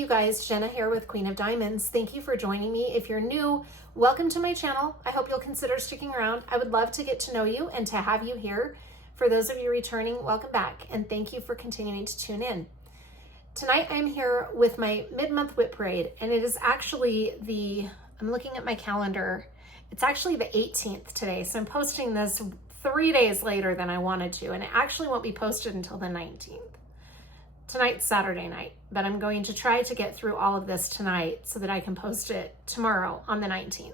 you guys, Jenna here with Queen of Diamonds. Thank you for joining me. If you're new, welcome to my channel. I hope you'll consider sticking around. I would love to get to know you and to have you here. For those of you returning, welcome back and thank you for continuing to tune in. Tonight I'm here with my mid-month WIP parade, and it is actually I'm looking at my calendar, it's actually the 18th today, so I'm posting this 3 days later than I wanted to, and it actually won't be posted until the 19th. Tonight's Saturday night, but I'm going to try to get through all of this tonight so that I can post it tomorrow on the 19th.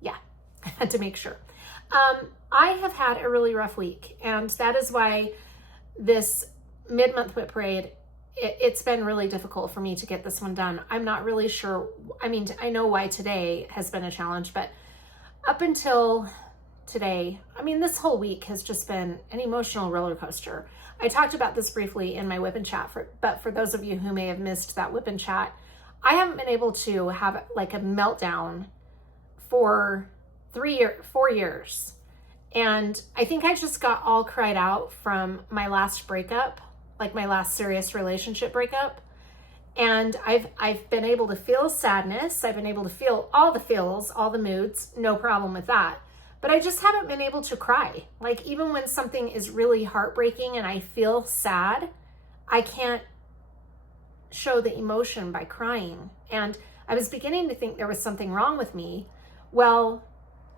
Yeah, I had to make sure. I have had a really rough week, and that is why this mid-month WIP parade, it's been really difficult for me to get this one done. I'm not really sure. I mean, I know why today has been a challenge, but up until today, I mean, this whole week has just been an emotional roller coaster. I talked about this briefly in my WIP and chat, but for those of you who may have missed that WIP and chat, I haven't been able to have like a meltdown for 4 years. And I think I just got all cried out from my last breakup, like my last serious relationship breakup. And I've been able to feel sadness. I've been able to feel all the feels, all the moods, no problem with that. But I just haven't been able to cry. Like, even when something is really heartbreaking and I feel sad, I can't show the emotion by crying. And I was beginning to think there was something wrong with me. Well,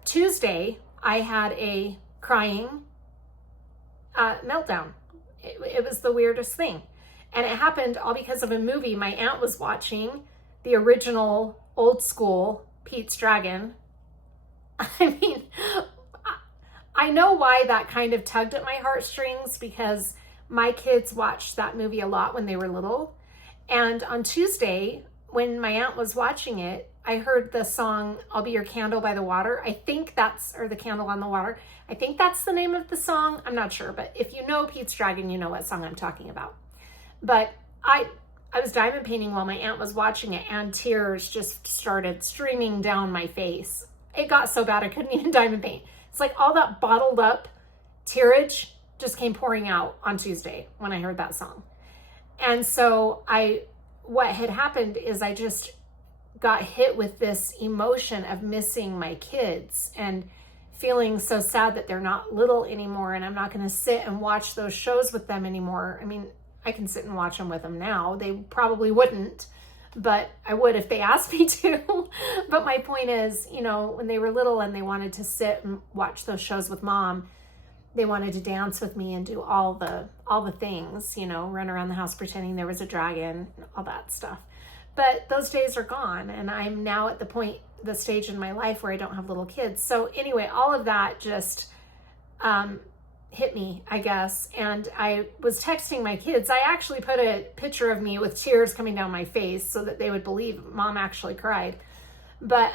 Tuesday, I had a crying meltdown. It was the weirdest thing. And it happened all because of a movie my aunt was watching, the original old school Pete's Dragon. I mean, I know why that kind of tugged at my heartstrings, because my kids watched that movie a lot when they were little. And on Tuesday, when my aunt was watching it, I heard the song, I'll Be Your Candle by the Water. Or The Candle on the Water. I think that's the name of the song. I'm not sure, but if you know Pete's Dragon, you know what song I'm talking about. But I was diamond painting while my aunt was watching it, and tears just started streaming down my face. It got so bad I couldn't even diamond paint. It's like all that bottled up tearage just came pouring out on Tuesday when I heard that song. And so what had happened is I just got hit with this emotion of missing my kids and feeling so sad that they're not little anymore, and I'm not going to sit and watch those shows with them anymore. I mean, I can sit and watch them with them now. They probably wouldn't, but I would if they asked me to. But my point is, you know, when they were little and they wanted to sit and watch those shows with mom, they wanted to dance with me and do all the things, you know, run around the house pretending there was a dragon, all that stuff. But those days are gone, and I'm now at the stage in my life where I don't have little kids. So anyway, all of that just hit me, I guess. And I was texting my kids. I actually put a picture of me with tears coming down my face so that they would believe mom actually cried. But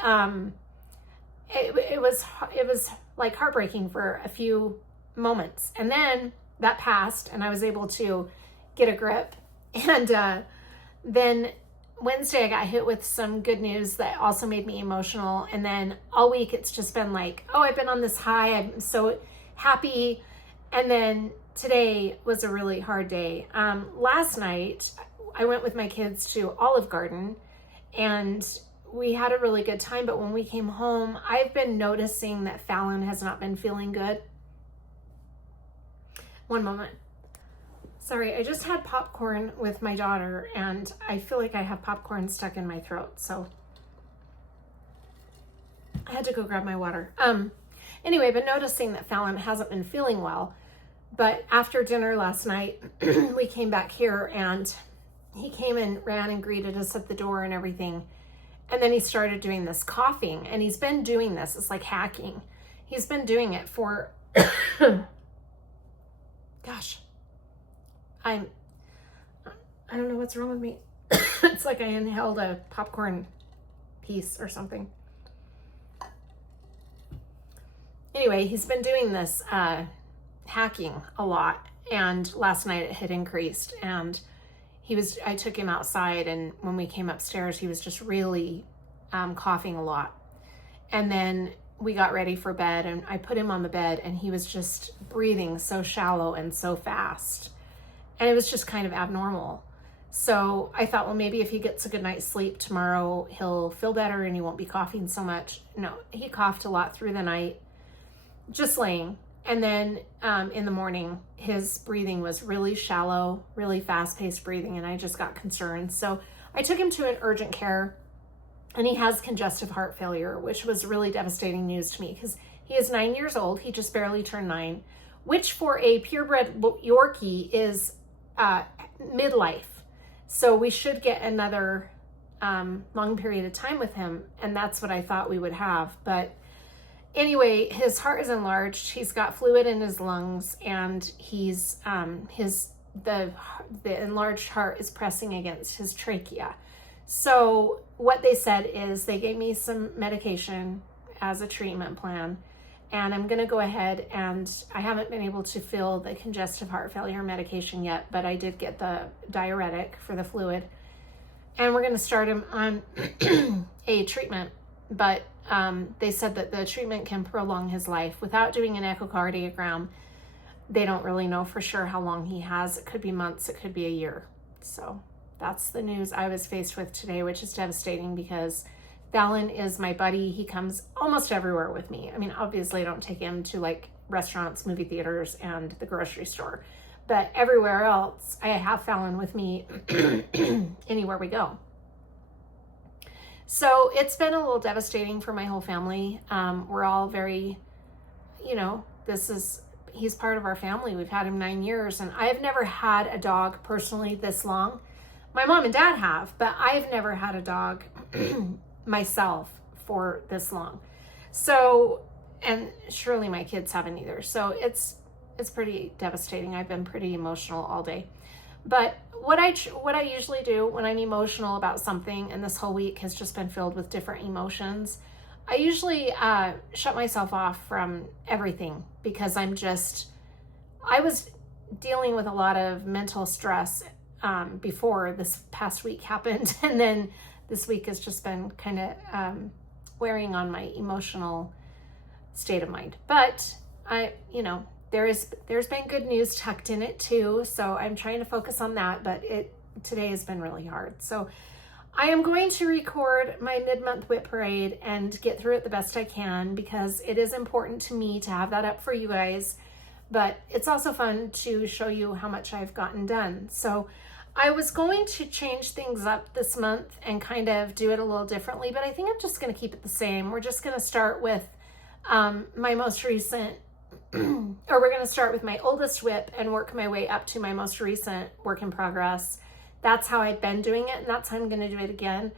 it was like heartbreaking for a few moments. And then that passed and I was able to get a grip. And then Wednesday I got hit with some good news that also made me emotional. And then all week it's just been like, oh, I've been on this high. I'm so happy. And then today was a really hard day. Last night, I went with my kids to Olive Garden and we had a really good time. But when we came home, I've been noticing that Fallon has not been feeling good. One moment. Sorry, I just had popcorn with my daughter and I feel like I have popcorn stuck in my throat. So I had to go grab my water. Anyway, I've been noticing that Fallon hasn't been feeling well, but after dinner last night, we came back here and he came and ran and greeted us at the door and everything. And then he started doing this coughing, and he's been doing this. It's like hacking. He's been doing it for, gosh, I don't know what's wrong with me. It's like I inhaled a popcorn piece or something. Anyway, he's been doing this hacking a lot, and last night it had increased, and I took him outside, and when we came upstairs, he was just really coughing a lot. And then we got ready for bed, and I put him on the bed, and he was just breathing so shallow and so fast, and it was just kind of abnormal. So I thought, well, maybe if he gets a good night's sleep tomorrow, he'll feel better and he won't be coughing so much. No, he coughed a lot through the night, just laying. And then in the morning, his breathing was really shallow, really fast-paced breathing, and I just got concerned. So I took him to an urgent care, and he has congestive heart failure, which was really devastating news to me because he is 9 years old. He just barely turned 9, which for a purebred Yorkie is midlife. So we should get another long period of time with him, and that's what I thought we would have. But anyway, his heart is enlarged. He's got fluid in his lungs, and he's the enlarged heart is pressing against his trachea. So what they said is they gave me some medication as a treatment plan, and I'm going to go ahead, and I haven't been able to fill the congestive heart failure medication yet, but I did get the diuretic for the fluid, and we're going to start him on a treatment. But they said that the treatment can prolong his life. Without doing an echocardiogram, they don't really know for sure how long he has. It could be months, it could be a year. So that's the news I was faced with today, which is devastating because Fallon is my buddy. He comes almost everywhere with me. I mean, obviously I don't take him to like restaurants, movie theaters, and the grocery store, but everywhere else I have Fallon with me anywhere we go. So it's been a little devastating for my whole family. We're all very, he's part of our family. We've had him 9 years, and I've never had a dog personally this long. My mom and dad have, but I've never had a dog myself for this long. So, and surely my kids haven't either. So it's pretty devastating. I've been pretty emotional all day. But what I usually do when I'm emotional about something, and this whole week has just been filled with different emotions, I usually shut myself off from everything because I was dealing with a lot of mental stress before this past week happened, and then this week has just been kind of wearing on my emotional state of mind. But there's been good news tucked in it too, so I'm trying to focus on that, but today has been really hard. So I am going to record my mid-month WIP parade and get through it the best I can because it is important to me to have that up for you guys, but it's also fun to show you how much I've gotten done. So I was going to change things up this month and kind of do it a little differently, but I think I'm just going to keep it the same. We're just going to start with my most recent or we're going to start with my oldest WIP and work my way up to my most recent work in progress. That's how I've been doing it, and that's how I'm going to do it again.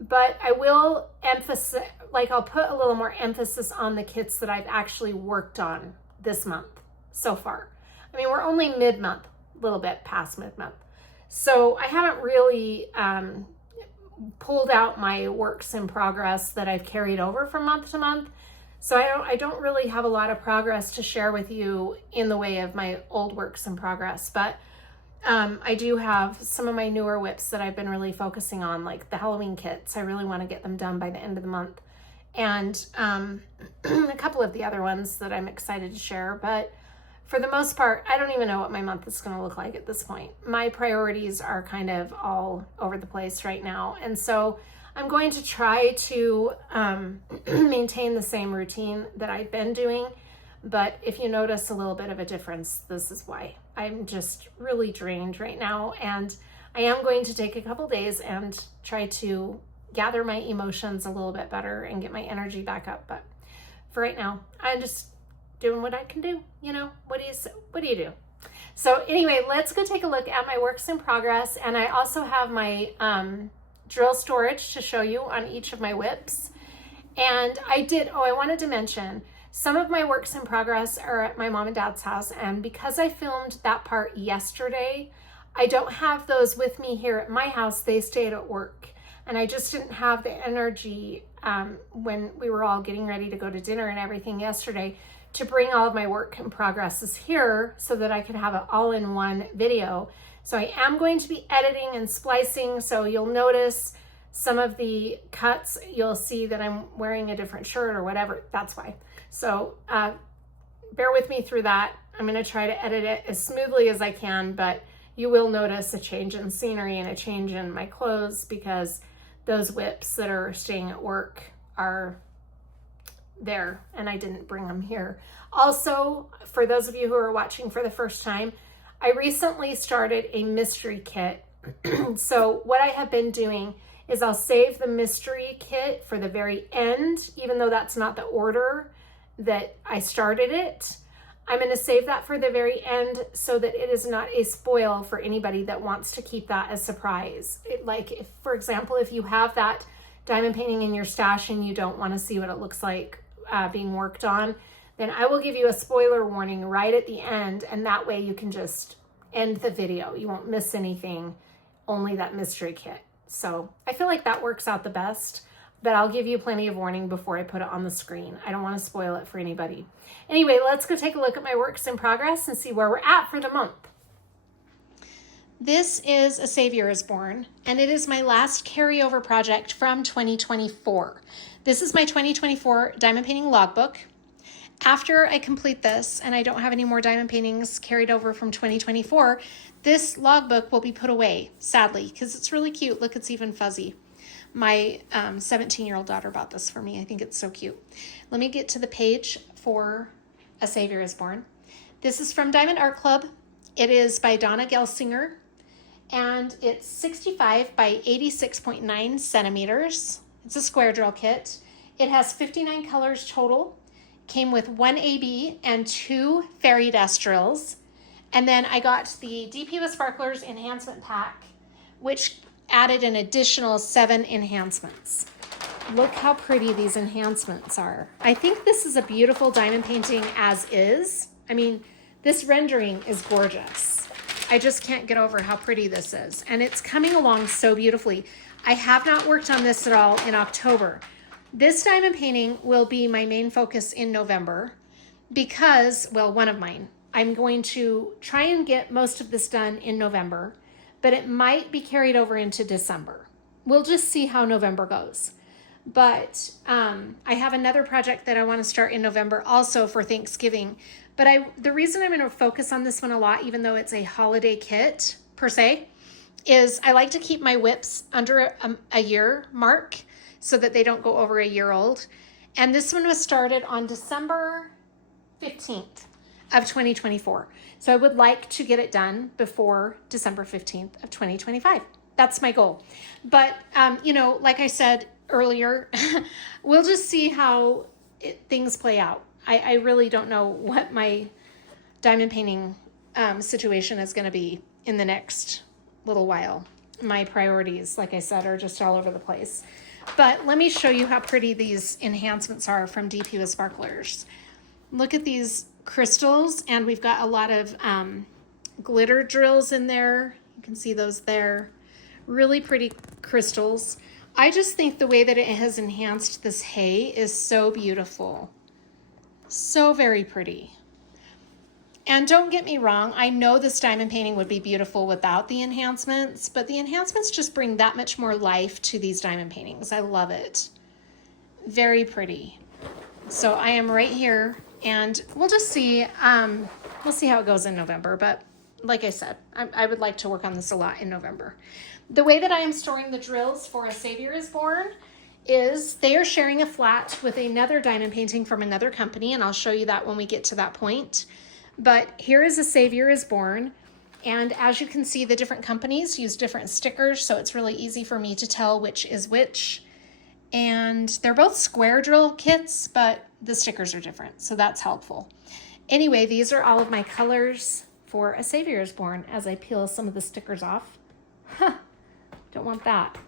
But I will I'll put a little more emphasis on the kits that I've actually worked on this month so far. I mean, we're only mid-month, a little bit past mid-month. So I haven't really pulled out my works in progress that I've carried over from month to month. So I don't really have a lot of progress to share with you in the way of my old works in progress, but I do have some of my newer WIPs that I've been really focusing on, like the Halloween kits. I really want to get them done by the end of the month, and a couple of the other ones that I'm excited to share. But for the most part, I don't even know what my month is going to look like at this point. My priorities are kind of all over the place right now, and so I'm going to try to maintain the same routine that I've been doing, but if you notice a little bit of a difference, this is why. I'm just really drained right now, and I am going to take a couple days and try to gather my emotions a little bit better and get my energy back up. But for right now, I'm just doing what I can do. What do you do? So anyway, let's go take a look at my works in progress, and I also have my drill storage to show you on each of my WIPs. And I wanted to mention, some of my works in progress are at my mom and dad's house, and because I filmed that part yesterday, I don't have those with me here at my house. They stayed at work, and I just didn't have the energy when we were all getting ready to go to dinner and everything yesterday to bring all of my work in progresses here so that I could have it all in one video. So I am going to be editing and splicing, so you'll notice some of the cuts. You'll see that I'm wearing a different shirt or whatever. That's why. So bear with me through that. I'm going to try to edit it as smoothly as I can, but you will notice a change in scenery and a change in my clothes because those WIPs that are staying at work are there and I didn't bring them here. Also, for those of you who are watching for the first time, I recently started a mystery kit. So what I have been doing is I'll save the mystery kit for the very end, even though that's not the order that I started it. I'm going to save that for the very end so that it is not a spoil for anybody that wants to keep that as a surprise. Like, if, for example, if you have that diamond painting in your stash and you don't want to see what it looks like being worked on, then I will give you a spoiler warning right at the end, and that way you can just end the video. You won't miss anything, only that mystery kit. So I feel like that works out the best, but I'll give you plenty of warning before I put it on the screen. I don't want to spoil it for anybody. Anyway, let's go take a look at my works in progress and see where we're at for the month. This is A Savior is Born, and it is my last carryover project from 2024. This is my 2024 diamond painting logbook. After I complete this and I don't have any more diamond paintings carried over from 2024, this logbook will be put away, sadly, because it's really cute. Look, it's even fuzzy. My 17-year-old daughter bought this for me. I think it's so cute. Let me get to the page for A Savior is Born. This is from Diamond Art Club. It is by Donna Gelsinger, and it's 65 by 86.9 centimeters. It's a square drill kit. It has 59 colors total. Came with 1 AB and 2 fairy dust drills. And then I got the DP with Sparklers enhancement pack, which added an additional 7 enhancements. Look how pretty these enhancements are. I think this is a beautiful diamond painting as is. I mean, this rendering is gorgeous. I just can't get over how pretty this is. And it's coming along so beautifully. I have not worked on this at all in October. This diamond painting will be my main focus in November because, well, one of mine. I'm going to try and get most of this done in November, but it might be carried over into December. We'll just see how November goes. But I have another project that I want to start in November also for Thanksgiving. But the reason I'm going to focus on this one a lot, even though it's a holiday kit per se, is I like to keep my WIPs under a year mark so that they don't go over a year old. And this one was started on December 15th of 2024. So I would like to get it done before December 15th of 2025. That's my goal. But, you know, like I said earlier, we'll just see how things play out. I really don't know what my diamond painting situation is going to be in the next little while. My priorities, like I said, are just all over the place. But let me show you how pretty these enhancements are from DP with Sparklers. Look at these crystals, and we've got a lot of glitter drills in there. You can see those there. Really pretty crystals. I just think the way that it has enhanced this hay is so beautiful. So very pretty. And don't get me wrong, I know this diamond painting would be beautiful without the enhancements, but the enhancements just bring that much more life to these diamond paintings. I love it. Very pretty. So I am right here, and we'll just see. We'll see how it goes in November, but like I said, I would like to work on this a lot in November. The way that I am storing the drills for A Savior is Born is they are sharing a flat with another diamond painting from another company, and I'll show you that when we get to that point. But here is A Savior is Born, and as you can see, the different companies use different stickers, so it's really easy for me to tell which is which. And they're both square drill kits, but the stickers are different, so that's helpful. Anyway, these are all of my colors for A Savior is Born as I peel some of the stickers off. Don't want that.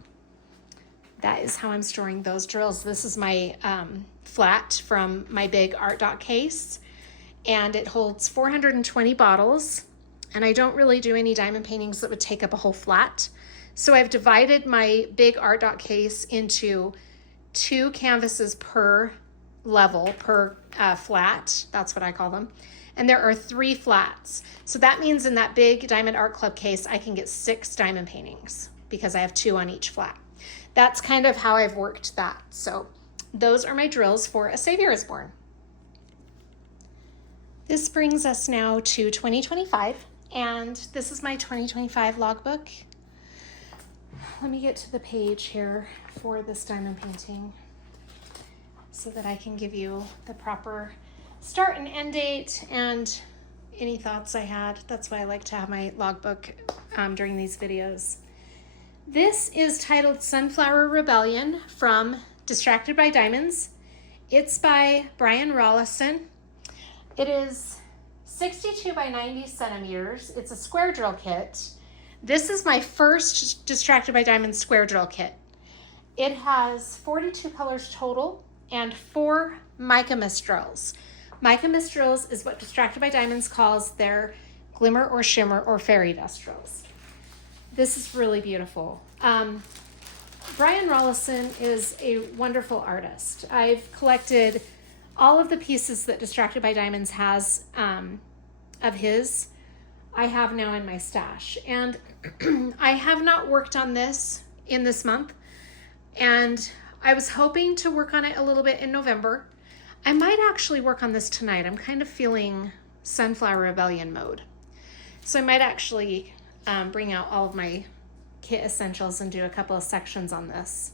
That is how I'm storing those drills. This is my flat from my big Artdot case, and it holds 420 bottles, and I don't really do any diamond paintings that would take up a whole flat. So I've divided my big Artdot case into 2 canvases per level, per flat. That's what I call them. And there are 3 flats. So that means in that big Diamond Art Club case, I can get 6 diamond paintings because I have 2 on each flat. That's kind of how I've worked that. So those are my drills for A Savior is Born. This brings us now to 2025, and this is my 2025 logbook. Let me get to the page here for this diamond painting so that I can give you the proper start and end date and any thoughts I had. That's why I like to have my logbook during these videos. This is titled Sunflower Rebellion from Distracted by Diamonds. It's by Brian Rollison. It is 62 by 90 centimeters. It's a square drill kit. This is my first Distracted by Diamonds square drill kit. It has 42 colors total and 4 mica mist drills. Mica mist drills is what Distracted by Diamonds calls their glimmer or shimmer or fairy dust drills. This is really beautiful. Brian Rollison is a wonderful artist. I've collected all of the pieces that Distracted by Diamonds has of his. I have now in my stash. And I have not worked on this in this month. And I was hoping to work on it a little bit in November. I might actually work on this tonight. I'm kind of feeling Sunflower Rebellion mode. So I might actually bring out all of my kit essentials and do a couple of sections on this.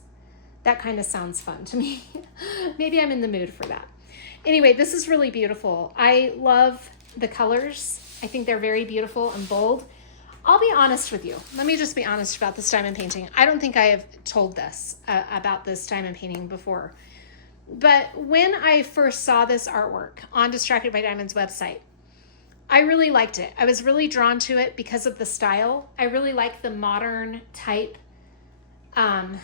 That kind of sounds fun to me. Maybe I'm in the mood for that. Anyway, this is really beautiful. I love the colors. I think they're very beautiful and bold. I'll be honest with you. Let me just be honest about this diamond painting. I don't think I have told this about this diamond painting before. But when I first saw this artwork on Distracted by Diamonds website, I really liked it. I was really drawn to it because of the style. I really like the modern type artwork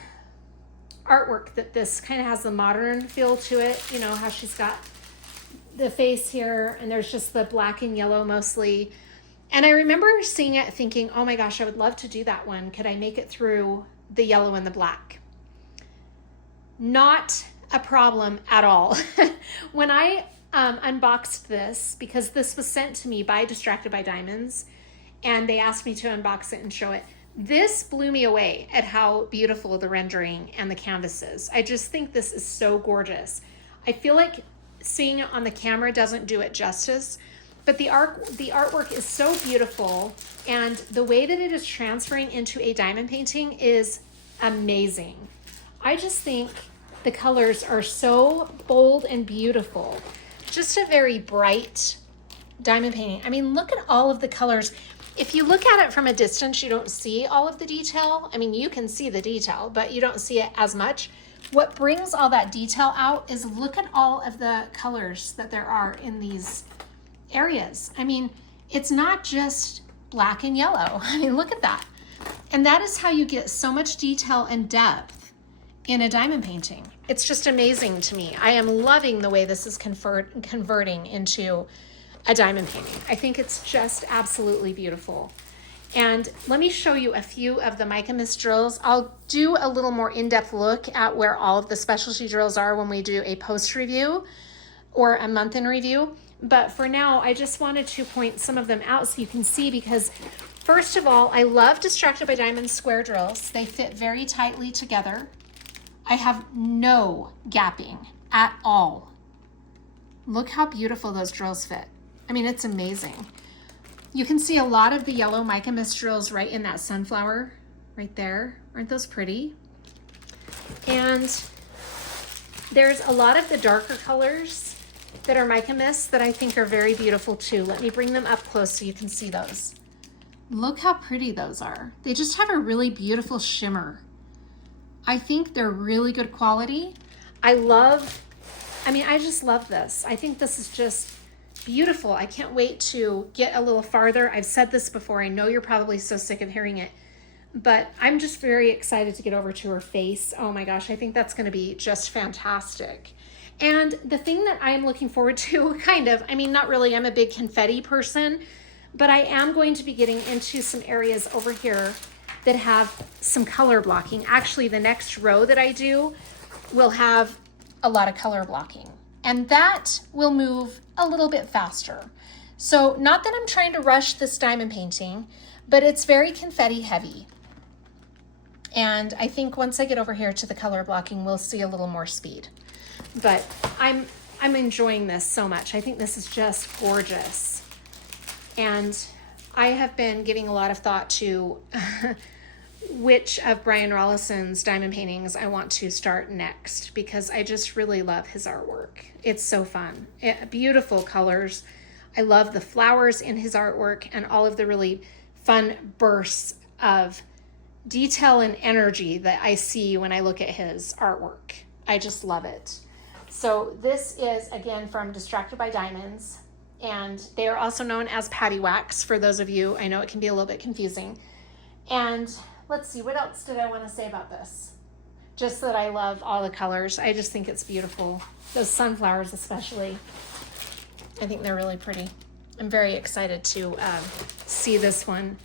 that this kind of has, the modern feel to it. You know, how she's got the face here and there's just the black and yellow mostly. And I remember seeing it thinking, oh my gosh, I would love to do that one. Could I make it through the yellow and the black? Not a problem at all. When I unboxed this, because this was sent to me by Distracted by Diamonds, and they asked me to unbox it and show it, this blew me away at how beautiful the rendering and the canvas is. I just think this is so gorgeous. I feel like seeing it on the camera doesn't do it justice, but the artwork is so beautiful, and the way that it is transferring into a diamond painting is amazing. I just think the colors are so bold and beautiful. Just a very bright diamond painting. I mean, look at all of the colors. If you look at it from a distance, you don't see all of the detail. I mean, you can see the detail, but you don't see it as much. What brings all that detail out is look at all of the colors that there are in these areas. I mean, it's not just black and yellow. I mean, look at that. And that is how you get so much detail and depth in a diamond painting. It's just amazing to me. I am loving the way this is converting into a diamond painting. I think it's just absolutely beautiful. And let me show you a few of the mica mist drills. I'll do a little more in-depth look at where all of the specialty drills are when we do a post review or a month in review. But for now, I just wanted to point some of them out so you can see, because first of all, I love Distracted by Diamonds square drills. They fit very tightly together. I have no gapping at all. Look how beautiful those drills fit. I mean, it's amazing. You can see a lot of the yellow mica mist drills right in that sunflower right there. Aren't those pretty? And there's a lot of the darker colors that are mica mist that I think are very beautiful too. Let me bring them up close so you can see those. Look how pretty those are. They just have a really beautiful shimmer. I think they're really good quality. I just love this. I think this is just beautiful. I can't wait to get a little farther. I've said this before. I know you're probably so sick of hearing it, but I'm just very excited to get over to her face. Oh my gosh, I think that's going to be just fantastic. And the thing that I'm looking forward to, not really, I'm a big confetti person, but I am going to be getting into some areas over here that have some color blocking. Actually, the next row that I do will have a lot of color blocking, and that will move a little bit faster. So not that I'm trying to rush this diamond painting, but it's very confetti heavy. And I think once I get over here to the color blocking, we'll see a little more speed. But I'm enjoying this so much. I think this is just gorgeous. And I have been giving a lot of thought to which of Brian Rollison's diamond paintings I want to start next, because I just really love his artwork. It's so fun. Beautiful colors. I love the flowers in his artwork and all of the really fun bursts of detail and energy that I see when I look at his artwork. I just love it. So this is, again, from Distracted by Diamonds, and they are also known as PaddyWaxx for those of you. I know it can be a little bit confusing. And let's see, what else did I want to say about this? Just that I love all the colors. I just think it's beautiful. Those sunflowers especially. I think they're really pretty. I'm very excited to see this one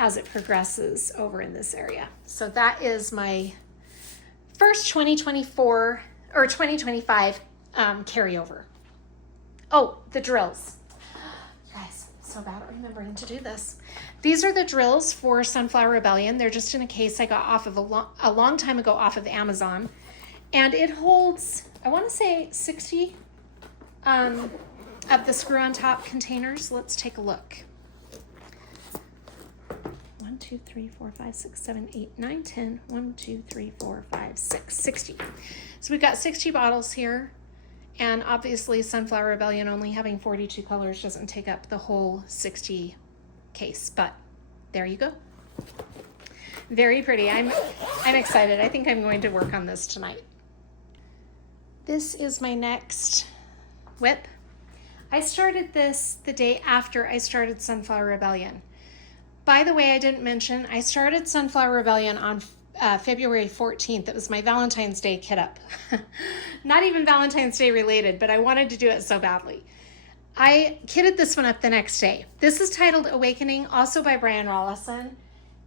as it progresses over in this area. So that is my first 2024 or 2025 carryover. Oh, the drills. You guys, so bad at remembering to do this. These are the drills for Sunflower Rebellion. They're just in a case I got off of a long time ago off of Amazon. And it holds, I want to say 60 of the screw-on top containers. Let's take a look. 1, 2, 3, 4, 5, 6, 7, 8, 9, 10. 1, 2, 3, 4, 5, 6, 60. So we've got 60 bottles here. And obviously Sunflower Rebellion only having 42 colors doesn't take up the whole 60 case, but there you go. Very pretty. I'm excited. I think I'm going to work on this tonight. This is my next WIP. I started this the day after I started Sunflower Rebellion. By the way, I didn't mention, I started Sunflower Rebellion on February 14th. It was my Valentine's Day kit up. Not even Valentine's Day related, but I wanted to do it so badly. I kitted this one up the next day. This is titled Awakening, also by Brian Rollison,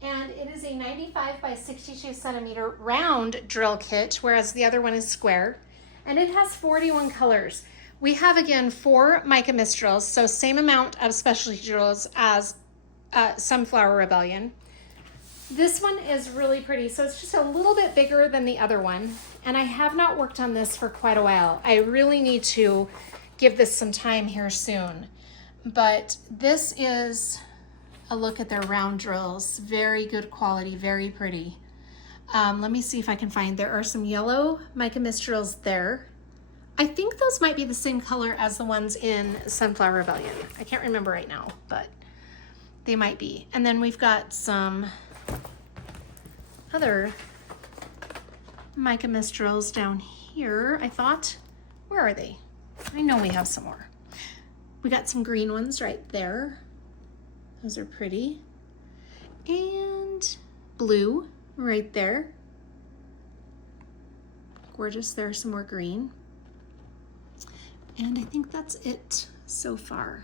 and it is a 95 by 62 centimeter round drill kit, whereas the other one is square, and it has 41 colors. We have, again, 4 mica mist drills, so same amount of specialty drills as Sunflower Rebellion. This one is really pretty, so it's just a little bit bigger than the other one, and I have not worked on this for quite a while. I really need to give this some time here soon, but this is a look at their round drills. Very good quality, very pretty. Let me see if I can find, there are some yellow mica mist drills there. I think those might be the same color as the ones in Sunflower Rebellion. I can't remember right now, but they might be. And then we've got some other mica mist drills down here, I thought. Where are they? I know we have some more. We got some green ones right there. Those are pretty. And blue right there. Gorgeous. There's some more green. And I think that's it so far.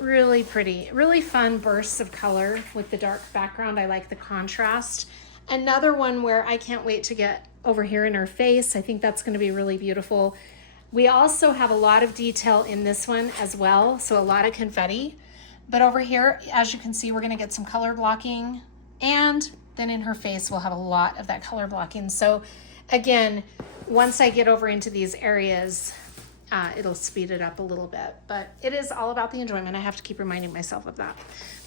Really pretty, really fun bursts of color with the dark background. I like the contrast. Another one where I can't wait to get over here in her face. I think that's going to be really beautiful. We also have a lot of detail in this one as well, so a lot of confetti. But over here, as you can see, we're going to get some color blocking, and then in her face we'll have a lot of that color blocking. So again, once I get over into these areas, it'll speed it up a little bit, but it is all about the enjoyment. I have to keep reminding myself of that.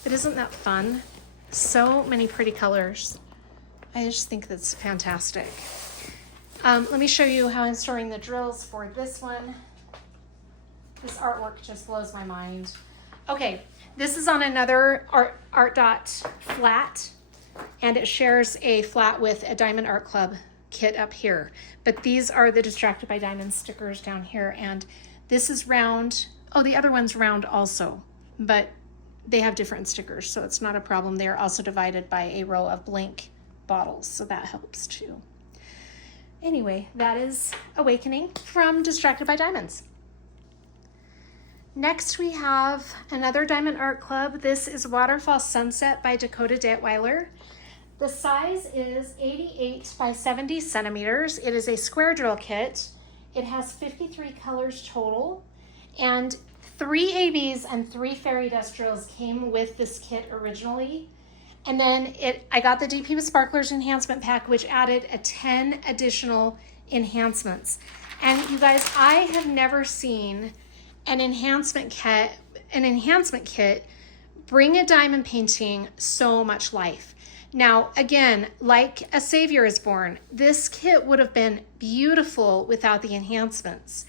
But isn't that fun? So many pretty colors. I just think that's fantastic. Let me show you how I'm storing the drills for this one. This artwork just blows my mind. Okay, this is on another Artdot flat, and it shares a flat with a Diamond Art Club kit up here. But these are the Distracted by Diamonds stickers down here, and this is round. Oh, the other one's round also, but they have different stickers, so it's not a problem. They are also divided by a row of blank bottles, so that helps too. Anyway, that is Awakening from Distracted by Diamonds. Next we have another Diamond Art Club. This is Waterfall Sunset by Dakota Detweiler. The size is 88 by 70 centimeters. It is a square drill kit. It has 53 colors total, and 3 ABs and 3 fairy dust drills came with this kit originally. And then I got the DP with Sparklers enhancement pack, which added 10 additional enhancements. And you guys, I have never seen an enhancement kit an enhancement kit bring a diamond painting so much life. Now, again, like A Savior is Born, this kit would have been beautiful without the enhancements.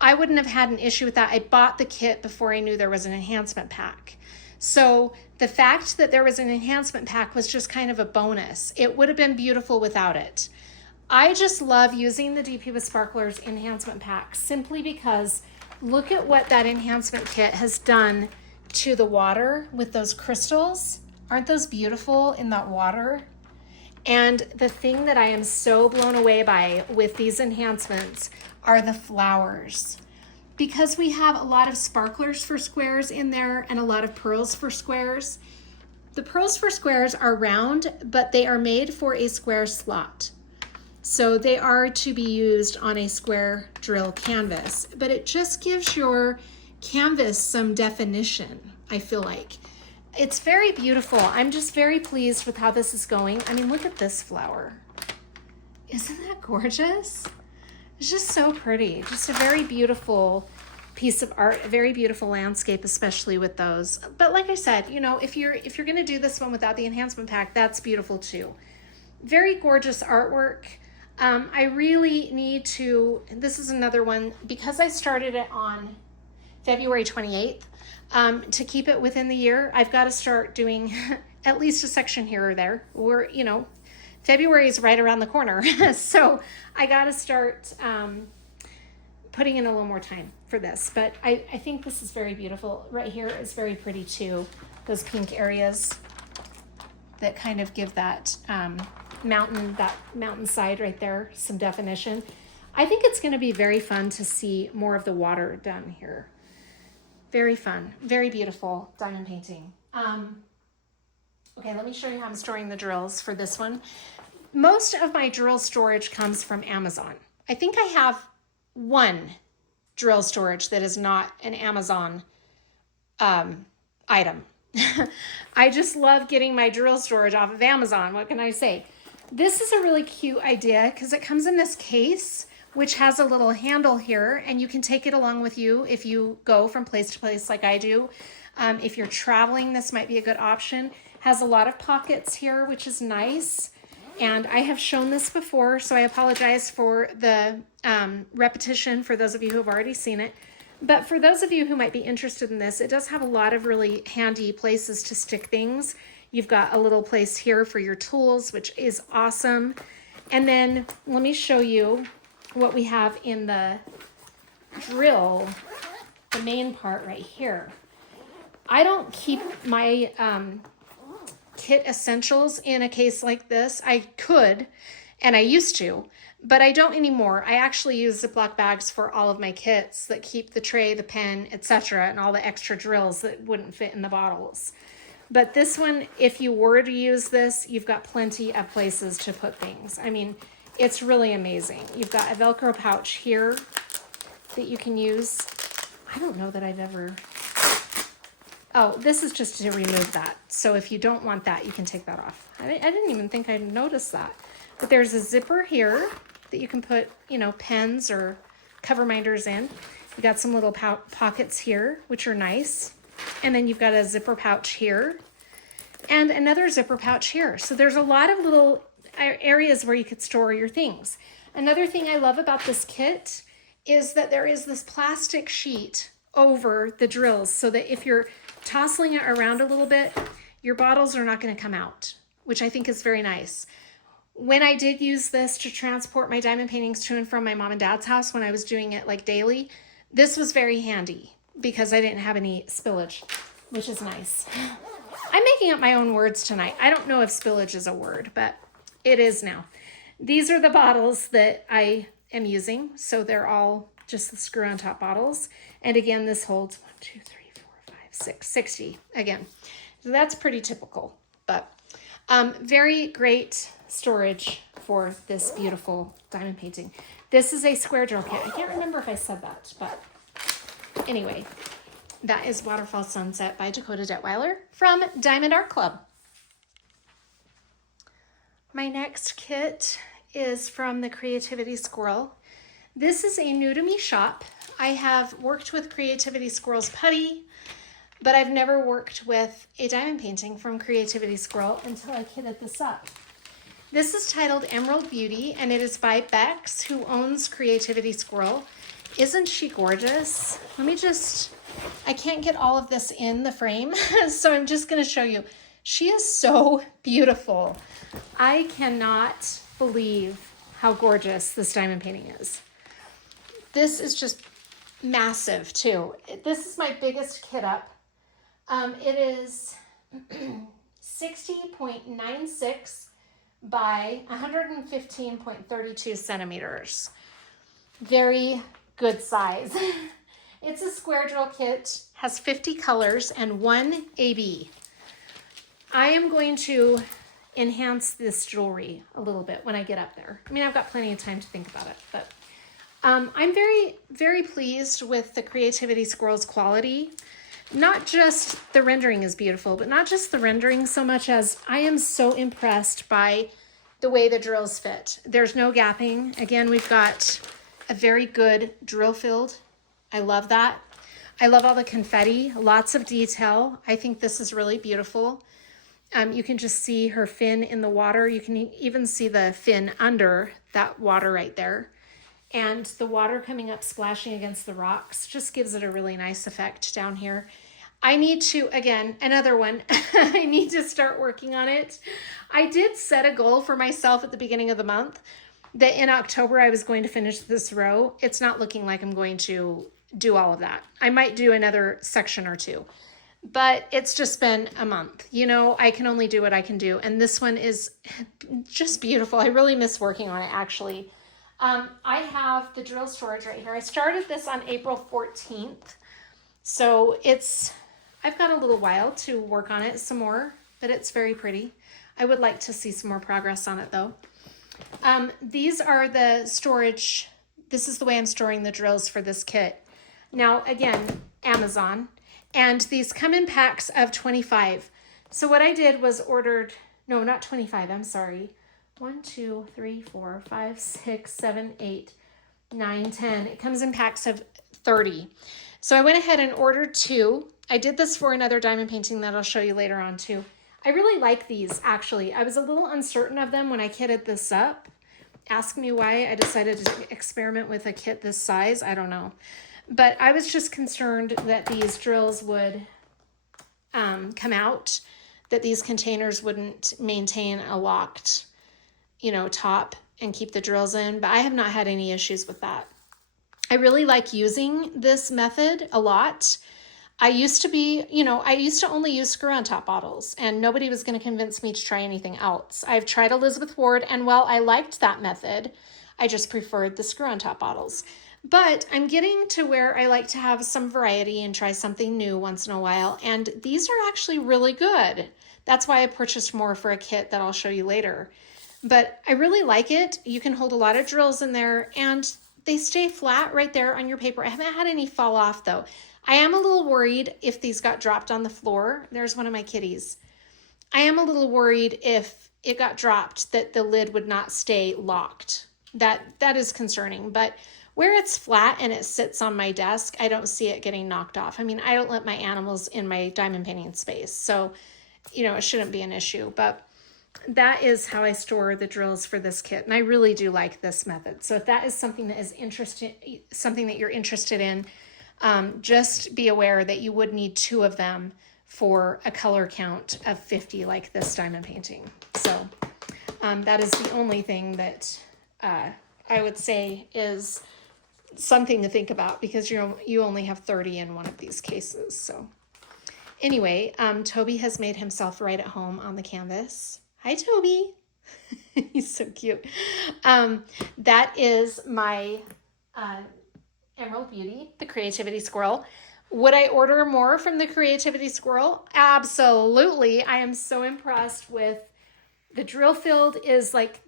I wouldn't have had an issue with that. I bought the kit before I knew there was an enhancement pack. So the fact that there was an enhancement pack was just kind of a bonus. It would have been beautiful without it. I just love using the DP with Sparklers enhancement pack simply because look at what that enhancement kit has done to the water with those crystals. Aren't those beautiful in that water? And the thing that I am so blown away by with these enhancements are the flowers. Because we have a lot of sparklers for squares in there and a lot of pearls for squares. The pearls for squares are round, but they are made for a square slot. So they are to be used on a square drill canvas, but it just gives your canvas some definition, I feel like. It's very beautiful. I'm just very pleased with how this is going. I mean, look at this flower. Isn't that gorgeous? It's just so pretty. Just a very beautiful piece of art, a very beautiful landscape, especially with those. But like I said, you know, if you're going to do this one without the enhancement pack, that's beautiful too. Very gorgeous artwork. I really need to, this is another one, because I started it on February 28th, to keep it within the year, I've got to start doing at least a section here or there. You know, February is right around the corner. So I got to start putting in a little more time for this. But I think this is very beautiful. Right here is very pretty too. Those pink areas that kind of give that mountainside right there some definition. I think it's going to be very fun to see more of the water done here. Very fun, very beautiful diamond painting. Okay, let me show you how I'm storing the drills for this one. Most of my drill storage comes from Amazon. I think I have one drill storage that is not an Amazon item. I just love getting my drill storage off of Amazon. What can I say? This is a really cute idea because it comes in this case, which has a little handle here, and you can take it along with you if you go from place to place like I do. If you're traveling, this might be a good option. Has a lot of pockets here, which is nice. And I have shown this before, so I apologize for the repetition for those of you who have already seen it. But for those of you who might be interested in this, it does have a lot of really handy places to stick things. You've got a little place here for your tools, which is awesome. And then let me show you what we have in the drill, the main part right here. I don't keep my kit essentials in a case like this. I could, and I used to, but I don't anymore. I actually use Ziploc bags for all of my kits that keep the tray, the pen, etc., and all the extra drills that wouldn't fit in the bottles. But this one, if you were to use this, you've got plenty of places to put things. I mean, it's really amazing. You've got a Velcro pouch here that you can use. I don't know that I've ever... Oh, this is just to remove that. So if you don't want that, you can take that off. I didn't even think I noticed that. But there's a zipper here that you can put, you know, pens or cover minders in. You got some little pockets here, which are nice. And then you've got a zipper pouch here and another zipper pouch here. So there's a lot of little areas where you could store your things. Another thing I love about this kit is that there is this plastic sheet over the drills so that if you're tossing it around a little bit, your bottles are not going to come out, which I think is very nice. When I did use this to transport my diamond paintings to and from my mom and dad's house when I was doing it like daily, this was very handy because I didn't have any spillage, which is nice. I'm making up my own words tonight. I don't know if spillage is a word, but it is now. These are the bottles that I am using. So they're all just the screw on top bottles. And again, this holds 1, 2, 3, 4, 5, 6, 60 again. So that's pretty typical, but very great storage for this beautiful diamond painting. This is a square drill kit. I can't remember if I said that, but anyway, that is Waterfall Sunset by Dakota Detweiler from Diamond Art Club. My next kit is from the Creativity Squirrel. This is a new to me shop. I have worked with Creativity Squirrel's putty. but I've never worked with a diamond painting from Creativity Squirrel until I kitted this up. This is titled Emerald Beauty, and it is by Bex, who owns Creativity Squirrel. Isn't she gorgeous? Let me just, I can't get all of this in the frame, so I'm just going to show you. She is so beautiful. I cannot believe how gorgeous this diamond painting is. This is just massive too. This is my biggest kit up. It is 60.96 by 115.32 centimeters. Very good size. It's a square drill kit, has 50 colors and 1 AB. I am going to enhance this jewelry a little bit when I get up there. I mean, I've got plenty of time to think about it, but I'm very, very pleased with the Creativity Squirrel's quality. Not just the rendering is beautiful, but not just the rendering so much as I am so impressed by the way the drills fit. There's no gapping. Again, we've got a very good drill field. I love that. I love all the confetti, lots of detail. I think this is really beautiful. You can just see her fin in the water. You can even see the fin under that water right there. And the water coming up, splashing against the rocks, just gives it a really nice effect down here. I need to, again, another one, I need to start working on it. I did set a goal for myself at the beginning of the month that in October I was going to finish this row. It's not looking like I'm going to do all of that. I might do another section or two, but it's just been a month. You know, I can only do what I can do. And this one is just beautiful. I really miss working on it, actually. I have the drill storage right here. I started this on April 14th. So I've got a little while to work on it some more, but it's very pretty. I would like to see some more progress on it though. These are the storage. This is the way I'm storing the drills for this kit. Now, again, Amazon, and these come in packs of 25. So what I did was ordered, no, not 25, I'm sorry. 1, 2, 3, 4, 5, 6, 7, 8, 9, 10. It comes in packs of 30. So I went ahead and ordered 2. I did this for another diamond painting that I'll show you later on too. I really like these, actually. I was a little uncertain of them when I kitted this up. Ask me why I decided to experiment with a kit this size. I don't know. But I was just concerned that these drills would come out, that these containers wouldn't maintain a locked, top and keep the drills in, but I have not had any issues with that. I really like using this method a lot. I used to only use screw on top bottles, and nobody was going to convince me to try anything else. I've tried Elizabeth Ward, and while I liked that method, I just preferred the screw on top bottles. But I'm getting to where I like to have some variety and try something new once in a while, and these are actually really good. That's why I purchased more for a kit that I'll show you later. But I really like it. You can hold a lot of drills in there, and they stay flat right there on your paper. I haven't had any fall off though. I am a little worried if these got dropped on the floor. There's one of my kitties. I am a little worried if it got dropped that the lid would not stay locked. That is concerning, but where it's flat and it sits on my desk, I don't see it getting knocked off. I mean, I don't let my animals in my diamond painting space, so, it shouldn't be an issue, but that is how I store the drills for this kit, and I really do like this method. So if that is something that is something that you're interested in, just be aware that you would need 2 of them for a color count of 50 like this diamond painting. So that is the only thing that I would say is something to think about, because you only have 30 in one of these cases. So anyway, Toby has made himself right at home on the canvas. Hi, Toby. He's so cute. That is my Emerald Beauty, the Creativity Squirrel. Would I order more from the Creativity Squirrel? Absolutely. I am so impressed with the drill field. Is like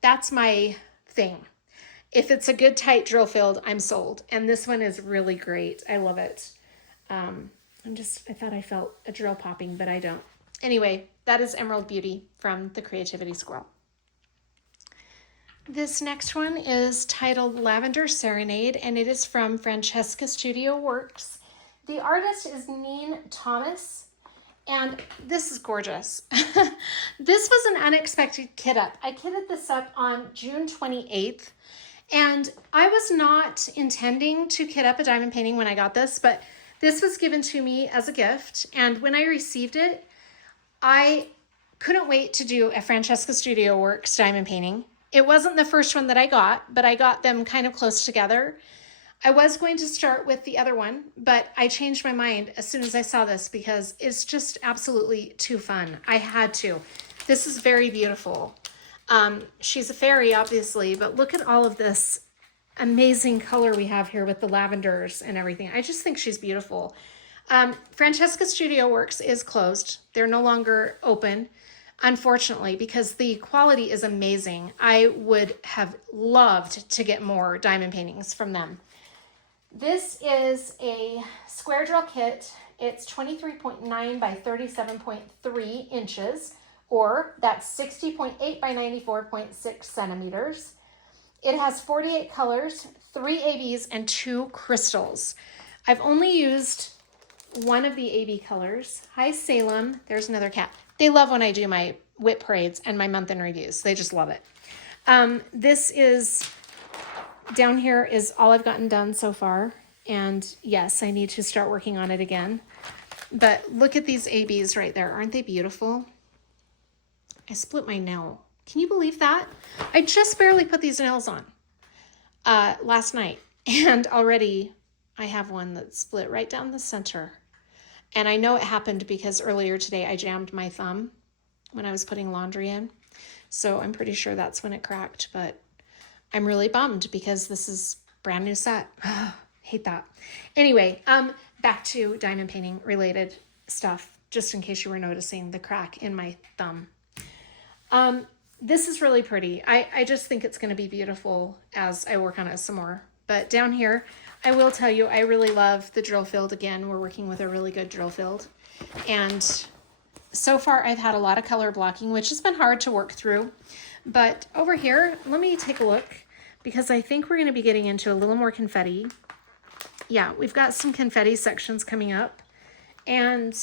that's my thing. If it's a good tight drill field, I'm sold. And this one is really great. I love it. I thought I felt a drill popping, but I don't. Anyway, that is Emerald Beauty from the Creativity Squirrel. This next one is titled Lavender Serenade, and it is from Francesca Studio Works. The artist is Neen Thomas, and this is gorgeous. This was an unexpected kit up. I kitted this up on June 28th, and I was not intending to kit up a diamond painting when I got this, but this was given to me as a gift, and when I received it, I couldn't wait to do a Francesca Studio Works diamond painting. It wasn't the first one that I got, but I got them kind of close together. I was going to start with the other one, but I changed my mind as soon as I saw this because it's just absolutely too fun. I had to. This is very beautiful. She's a fairy, obviously, but look at all of this amazing color we have here with the lavenders and everything. I just think she's beautiful. Francesca Studio Works is closed. They're no longer open, unfortunately, because the quality is amazing. I would have loved to get more diamond paintings from them. This is a square drill kit. It's 23.9 by 37.3 inches, or that's 60.8 by 94.6 centimeters. It has 48 colors, 3 ABs, and 2 crystals. I've only used one of the AB colors. Hi, Salem. There's another cat. They love when I do my WIP parades and my month in reviews. They just love it. This is, down here is all I've gotten done so far. And yes, I need to start working on it again. But look at these ABs right there. Aren't they beautiful? I split my nail. Can you believe that? I just barely put these nails on last night. And already I have one that split right down the center. And I know it happened because earlier today I jammed my thumb when I was putting laundry in. So I'm pretty sure that's when it cracked, but I'm really bummed because this is brand new set. Hate that. Anyway, back to diamond painting related stuff, just in case you were noticing the crack in my thumb. This is really pretty. I just think it's going to be beautiful as I work on it some more. But down here, I will tell you, I really love the drill field. Again, we're working with a really good drill field. And so far, I've had a lot of color blocking, which has been hard to work through. But over here, let me take a look, because I think we're going to be getting into a little more confetti. Yeah, we've got some confetti sections coming up. And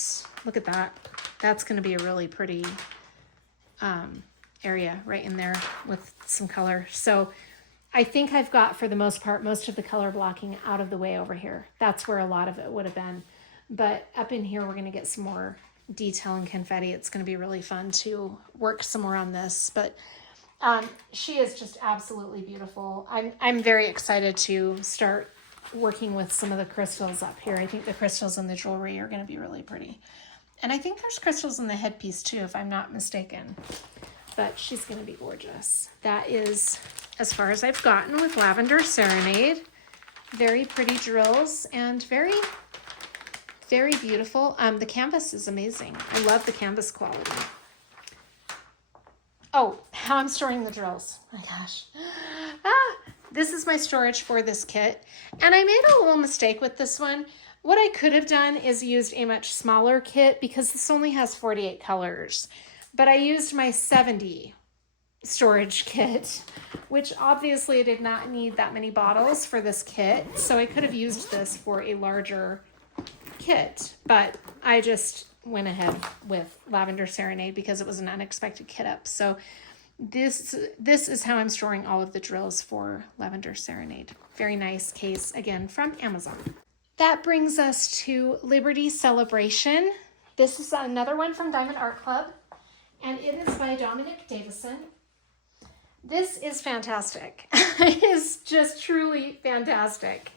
look at that. That's going to be a really pretty area right in there with some color. So I think I've got, for the most part, most of the color blocking out of the way over here. That's where a lot of it would have been. But up in here, we're going to get some more detail and confetti. It's going to be really fun to work some more on this. But she is just absolutely beautiful. I'm very excited to start working with some of the crystals up here. I think the crystals in the jewelry are going to be really pretty. And I think there's crystals in the headpiece too, if I'm not mistaken. But she's going to be gorgeous. That is as far as I've gotten with Lavender Serenade. Very pretty drills and very, very beautiful. The canvas is amazing. I love the canvas quality. Oh, how I'm storing the drills. Oh my gosh. This is my storage for this kit. And I made a little mistake with this one. What I could have done is used a much smaller kit because this only has 48 colors. But I used my 70 storage kit, which obviously did not need that many bottles for this kit. So I could have used this for a larger kit, but I just went ahead with Lavender Serenade because it was an unexpected kit up. So this is how I'm storing all of the drills for Lavender Serenade. Very nice case, again, from Amazon. That brings us to Liberty Celebration. This is another one from Diamond Art Club, and it is by Dominic Davison. This is fantastic. It is just truly fantastic.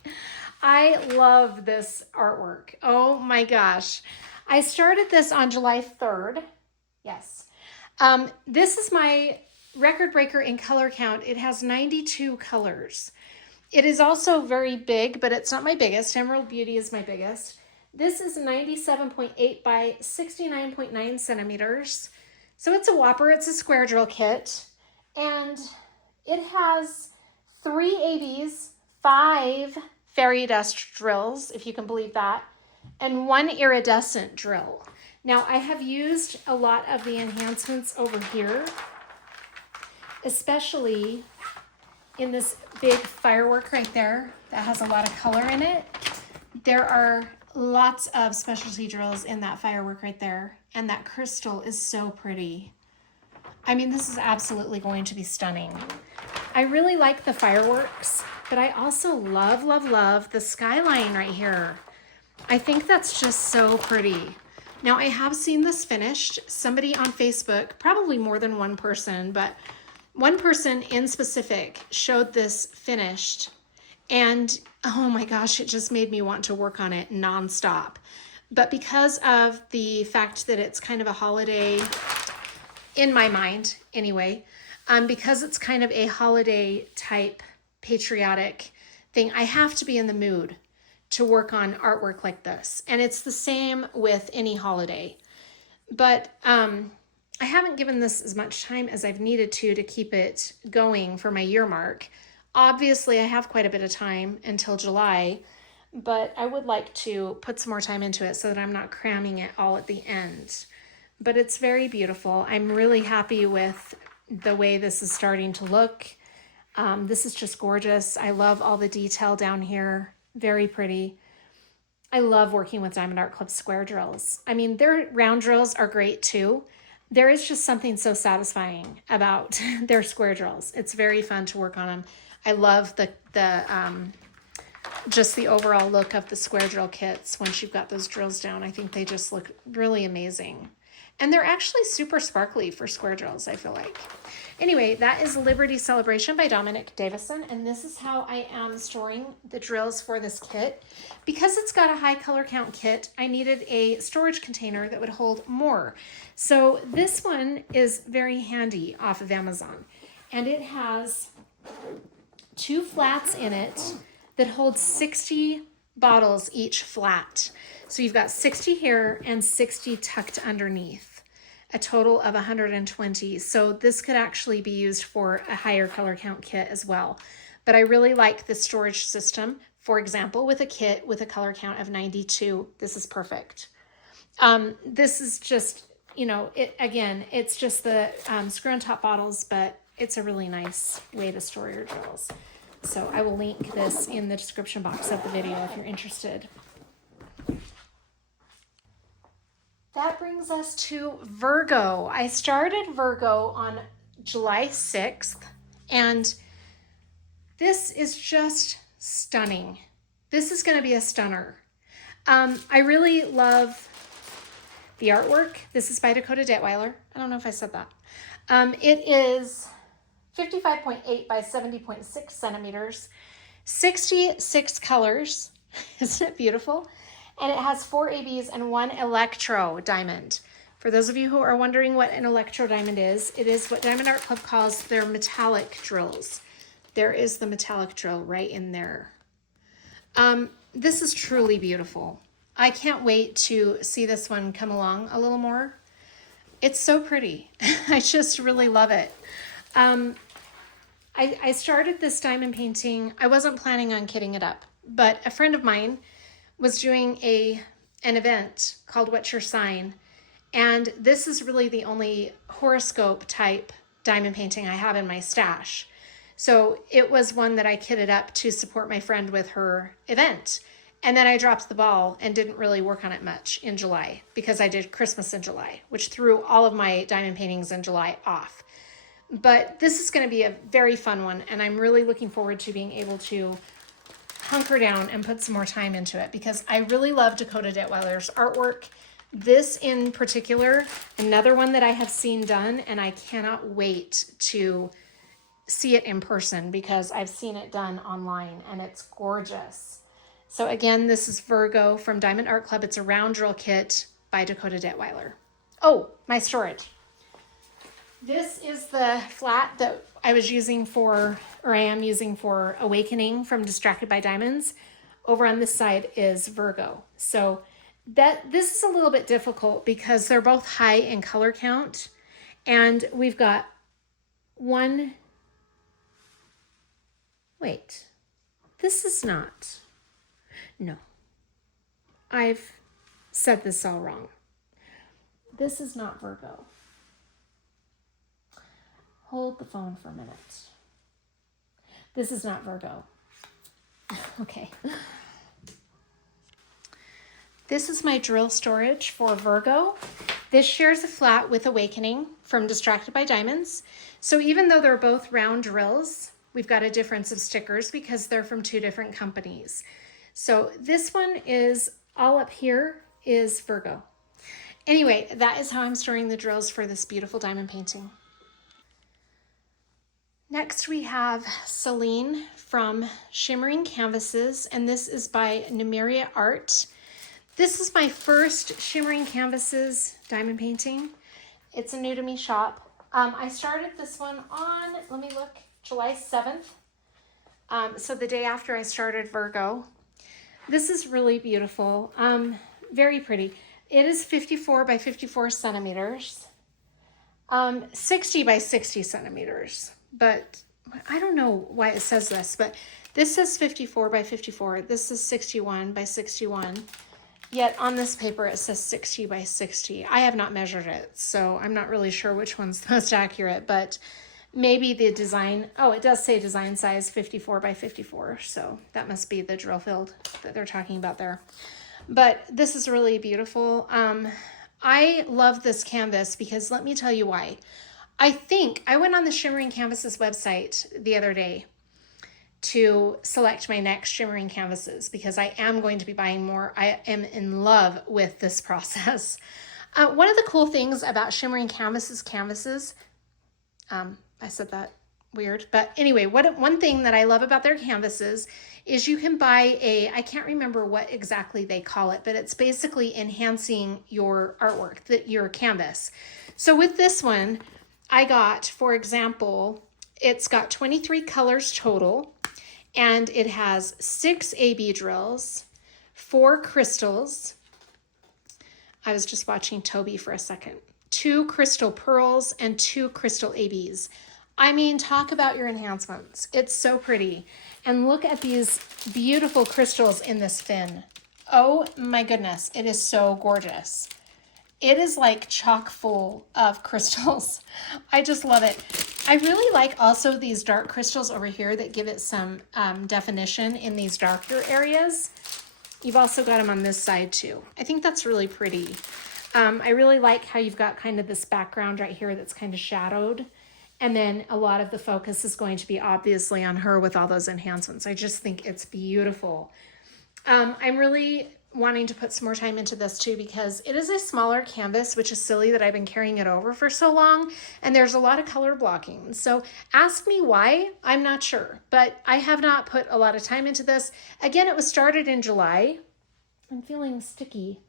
I love this artwork. Oh my gosh. I started this on July 3rd. Yes. This is my record breaker in color count. It has 92 colors. It is also very big, but it's not my biggest. Emerald Beauty is my biggest. This is 97.8 by 69.9 centimeters. So it's a whopper. It's a square drill kit. And it has 3 ABs, 5 fairy dust drills, if you can believe that, and 1 iridescent drill. Now, I have used a lot of the enhancements over here, especially in this big firework right there that has a lot of color in it. There are Lots of specialty drills in that firework right there. And that crystal is so pretty. I mean, this is absolutely going to be stunning. I really like the fireworks, but I also love, love, love the skyline right here. I think that's just so pretty. Now, I have seen this finished. Somebody on Facebook, probably more than one person, but one person in specific showed this finished. And oh my gosh, it just made me want to work on it nonstop. But because of the fact that it's kind of a holiday, in my mind anyway, because it's kind of a holiday type patriotic thing, I have to be in the mood to work on artwork like this. And it's the same with any holiday. But I haven't given this as much time as I've needed to keep it going for my year mark. Obviously, I have quite a bit of time until July, but I would like to put some more time into it so that I'm not cramming it all at the end. But it's very beautiful. I'm really happy with the way this is starting to look. This is just gorgeous. I love all the detail down here. Very pretty. I love working with Diamond Art Club square drills. I mean, their round drills are great too. There is just something so satisfying about their square drills. It's very fun to work on them. I love just the overall look of the square drill kits once you've got those drills down. I think they just look really amazing. And they're actually super sparkly for square drills, I feel like. Anyway, that is Liberty Celebration by Dominic Davison, and this is how I am storing the drills for this kit. Because it's got a high color count kit, I needed a storage container that would hold more. So this one is very handy off of Amazon, and it has 2 flats in it that hold 60 bottles each flat. So you've got 60 here and 60 tucked underneath, a total of 120. So this could actually be used for a higher color count kit as well. But I really like the storage system. For example, with a kit with a color count of 92, this is perfect. This is just, you know, it's just the screw on top bottles, but it's a really nice way to store your drills. So I will link this in the description box of the video if you're interested. That brings us to Virgo. I started Virgo on July 6th, and this is just stunning. This is going to be a stunner. I really love the artwork. This is by Dakota Detweiler. I don't know if I said that. It is 55.8 by 70.6 centimeters, 66 colors. Isn't it beautiful? And it has 4 ABs and 1 electro diamond. For those of you who are wondering what an electro diamond is, it is what Diamond Art Club calls their metallic drills. There is the metallic drill right in there. This is truly beautiful. I can't wait to see this one come along a little more. It's so pretty. I just really love it. I started this diamond painting. I wasn't planning on kitting it up, but a friend of mine was doing an event called What's Your Sign? And this is really the only horoscope type diamond painting I have in my stash. So it was one that I kitted up to support my friend with her event. And then I dropped the ball and didn't really work on it much in July because I did Christmas in July, which threw all of my diamond paintings in July off. But this is going to be a very fun one, and I'm really looking forward to being able to hunker down and put some more time into it because I really love Dakota Detweiler's artwork. This in particular, another one that I have seen done, and I cannot wait to see it in person because I've seen it done online and it's gorgeous. So again, this is Virgo from Diamond Art Club. It's a round drill kit by Dakota Detweiler. Oh, my storage. This is the flat that I was using for, or I am using for Awakening from Distracted by Diamonds. Over on this side is Virgo. So this is a little bit difficult because they're both high in color count. And we've got one, wait, this is not, no, I've said this all wrong. This is not Virgo. Hold the phone for a minute. This is not Virgo. Okay. This is my drill storage for Virgo. This shares a flat with Awakening from Distracted by Diamonds. So even though they're both round drills, we've got a difference of stickers because they're from two different companies. So this one is all up here is Virgo. Anyway, that is how I'm storing the drills for this beautiful diamond painting. Next we have Seline from Shimmering Canvases, and this is by Numeria Art. This is my first Shimmering Canvases diamond painting. It's a new to me shop. I started this one on, let me look, July 7th. So the day after I started Virgo. This is really beautiful, very pretty. It is 54 by 54 centimeters, 60 by 60 centimeters. But I don't know why it says this, but this says 54 by 54. This is 61 by 61. Yet on this paper, it says 60 by 60. I have not measured it, so I'm not really sure which one's the most accurate, but maybe the design, oh, it does say design size 54 by 54. So that must be the drill field that they're talking about there. But this is really beautiful. I love this canvas because let me tell you why. I think I went on the Shimmering Canvases website the other day to select my next Shimmering Canvases because I am going to be buying more. I am in love with this process. One of the cool things about Shimmering canvases, I said that weird, but anyway, one thing that I love about their canvases is you can buy I can't remember what exactly they call it, but it's basically enhancing your artwork, your canvas. So with this one, I got, for example, it's got 23 colors total, and it has 6 AB drills, 4 crystals. I was just watching Toby for a second. 2 crystal pearls and 2 crystal ABs. I mean, talk about your enhancements. It's so pretty. And look at these beautiful crystals in this fin. Oh my goodness, it is so gorgeous. It is like chock full of crystals. I just love it. I really like also these dark crystals over here that give it some definition in these darker areas. You've also got them on this side too. I think that's really pretty. I really like how you've got kind of this background right here that's kind of shadowed. And then a lot of the focus is going to be obviously on her with all those enhancements. I just think it's beautiful. I'm really wanting to put some more time into this too because it is a smaller canvas, which is silly that I've been carrying it over for so long, and there's a lot of color blocking. So ask me why, I'm not sure, but I have not put a lot of time into this. Again, it was started in July. I'm feeling sticky.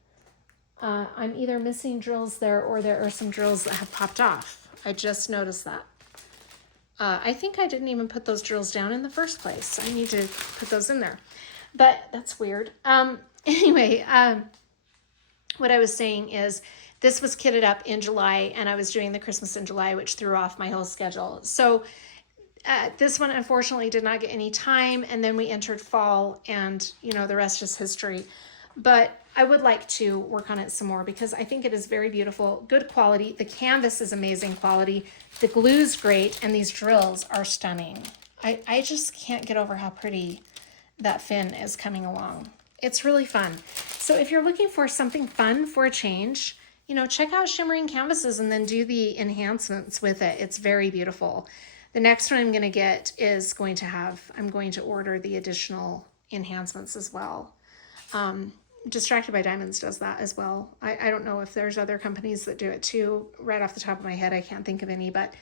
I'm either missing drills there or there are some drills that have popped off. I just noticed that. I think I didn't even put those drills down in the first place. I need to put those in there, but that's weird. Anyway, what I was saying is this was kitted up in July and I was doing the Christmas in July, which threw off my whole schedule. So this one unfortunately did not get any time. And then we entered fall and the rest is history. But I would like to work on it some more because I think it is very beautiful, good quality. The canvas is amazing quality. The glue's great. And these drills are stunning. I just can't get over how pretty that fin is coming along. It's really fun. So if you're looking for something fun for a change, check out Shimmering Canvases and then do the enhancements with it. It's very beautiful. The next one I'm going to get is I'm going to order the additional enhancements as well. Distracted by Diamonds does that as well. I don't know if there's other companies that do it too. Right off the top of my head, I can't think of any, but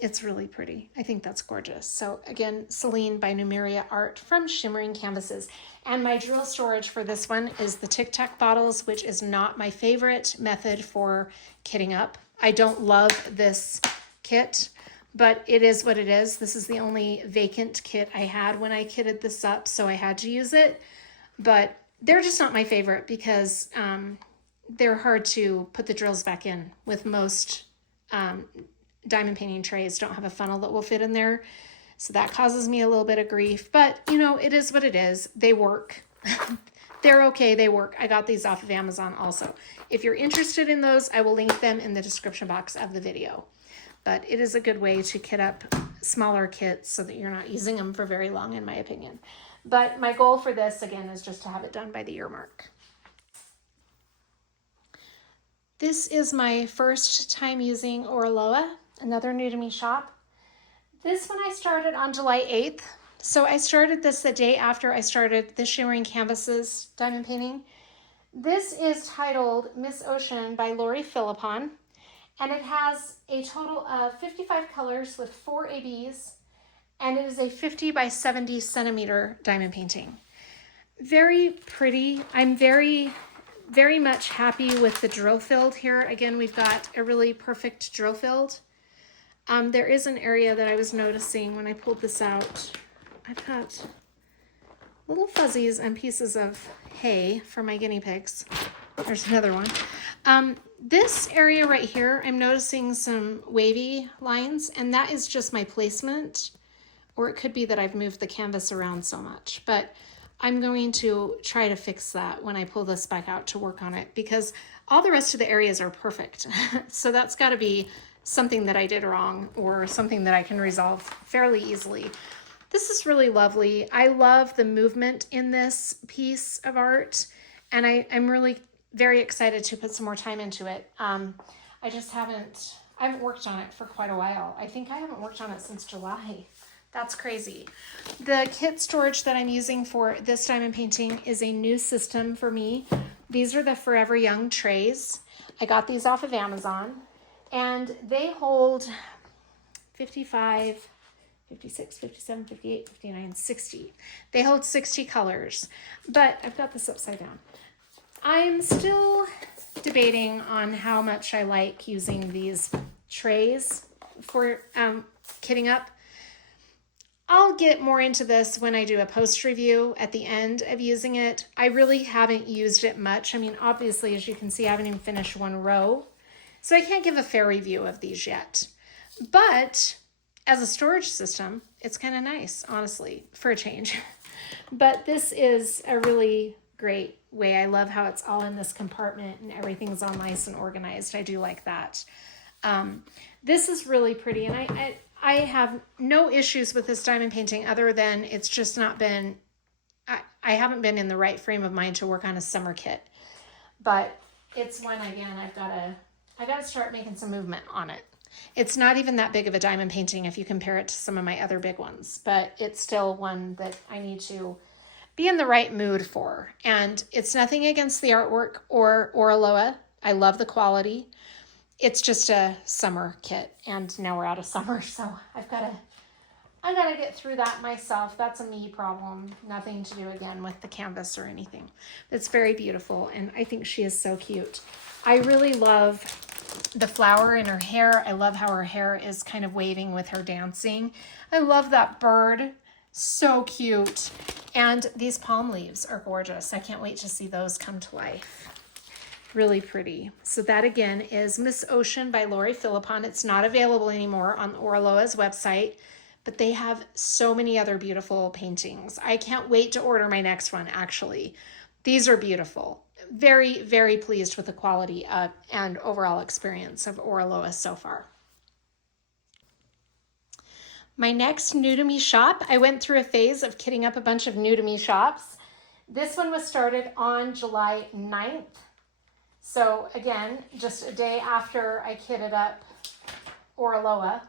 it's really pretty. I think that's gorgeous. So again, Seline by Numeria Art from Shimmering Canvases. And my drill storage for this one is the Tic Tac bottles, which is not my favorite method for kitting up. I don't love this kit, but it is what it is. This is the only vacant kit I had when I kitted this up, so I had to use it. But they're just not my favorite because they're hard to put the drills back in. With most diamond painting trays don't have a funnel that will fit in there. So that causes me a little bit of grief, but it is what it is. They work. They're okay. They work. I got these off of Amazon also. If you're interested in those, I will link them in the description box of the video. But it is a good way to kit up smaller kits so that you're not using them for very long, in my opinion. But my goal for this, again, is just to have it done by the year mark. This is my first time using Oraloa, another new to me shop. This one I started on July 8th. So I started this the day after I started the Shimmering Canvases diamond painting. This is titled Miss Ocean by Lori Philippon, and it has a total of 55 colors with 4 ABs, and it is a 50 by 70 centimeter diamond painting. Very pretty. I'm very much happy with the drill field here. Again, we've got a really perfect drill field. There is an area that I was noticing when I pulled this out. I've got little fuzzies and pieces of hay for my guinea pigs. There's another one. This area right here, I'm noticing some wavy lines, and that is just my placement, or it could be that I've moved the canvas around so much, but I'm going to try to fix that when I pull this back out to work on it, because all the rest of the areas are perfect. So that's got to be something that I did wrong, or something that I can resolve fairly easily. This is really lovely. I love the movement in this piece of art, and I'm really very excited to put some more time into it. I haven't worked on it for quite a while. I think I haven't worked on it since July. That's crazy. The kit storage that I'm using for this diamond painting is a new system for me. These are the Forever Young trays. I got these off of Amazon, and they hold 55, 56, 57, 58, 59, 60. They hold 60 colors, but I've got this upside down. I'm still debating on how much I like using these trays for kitting up. I'll get more into this when I do a post review at the end of using it. I really haven't used it much. I mean, obviously, as you can see, I haven't even finished one row, so I can't give a fair review of these yet. But as a storage system, it's kind of nice, honestly, for a change. But this is a really great way. I love how it's all in this compartment and everything's all nice and organized. I do like that. This is really pretty, and I have no issues with this diamond painting other than it's just not been, I haven't been in the right frame of mind to work on a summer kit. But it's one, again, I gotta start making some movement on it. It's not even that big of a diamond painting if you compare it to some of my other big ones, but it's still one that I need to be in the right mood for. And it's nothing against the artwork or Oraloa. I love the quality. It's just a summer kit, and now we're out of summer, so I gotta get through that myself. That's a me problem. Nothing to do again with the canvas or anything. It's very beautiful, and I think she is so cute. I really love the flower in her hair. I love how her hair is kind of waving with her dancing. I love that bird. So cute. And these palm leaves are gorgeous. I can't wait to see those come to life. Really pretty. So that again is Miss Ocean by Lori Philippon. It's not available anymore on Oraloa's website, but they have so many other beautiful paintings. I can't wait to order my next one, actually. These are beautiful. Very, very pleased with the quality and overall experience of Oraloa so far. My next new to me shop, I went through a phase of kitting up a bunch of new to me shops. This one was started on July 9th. So again, just a day after I kitted up Oraloa.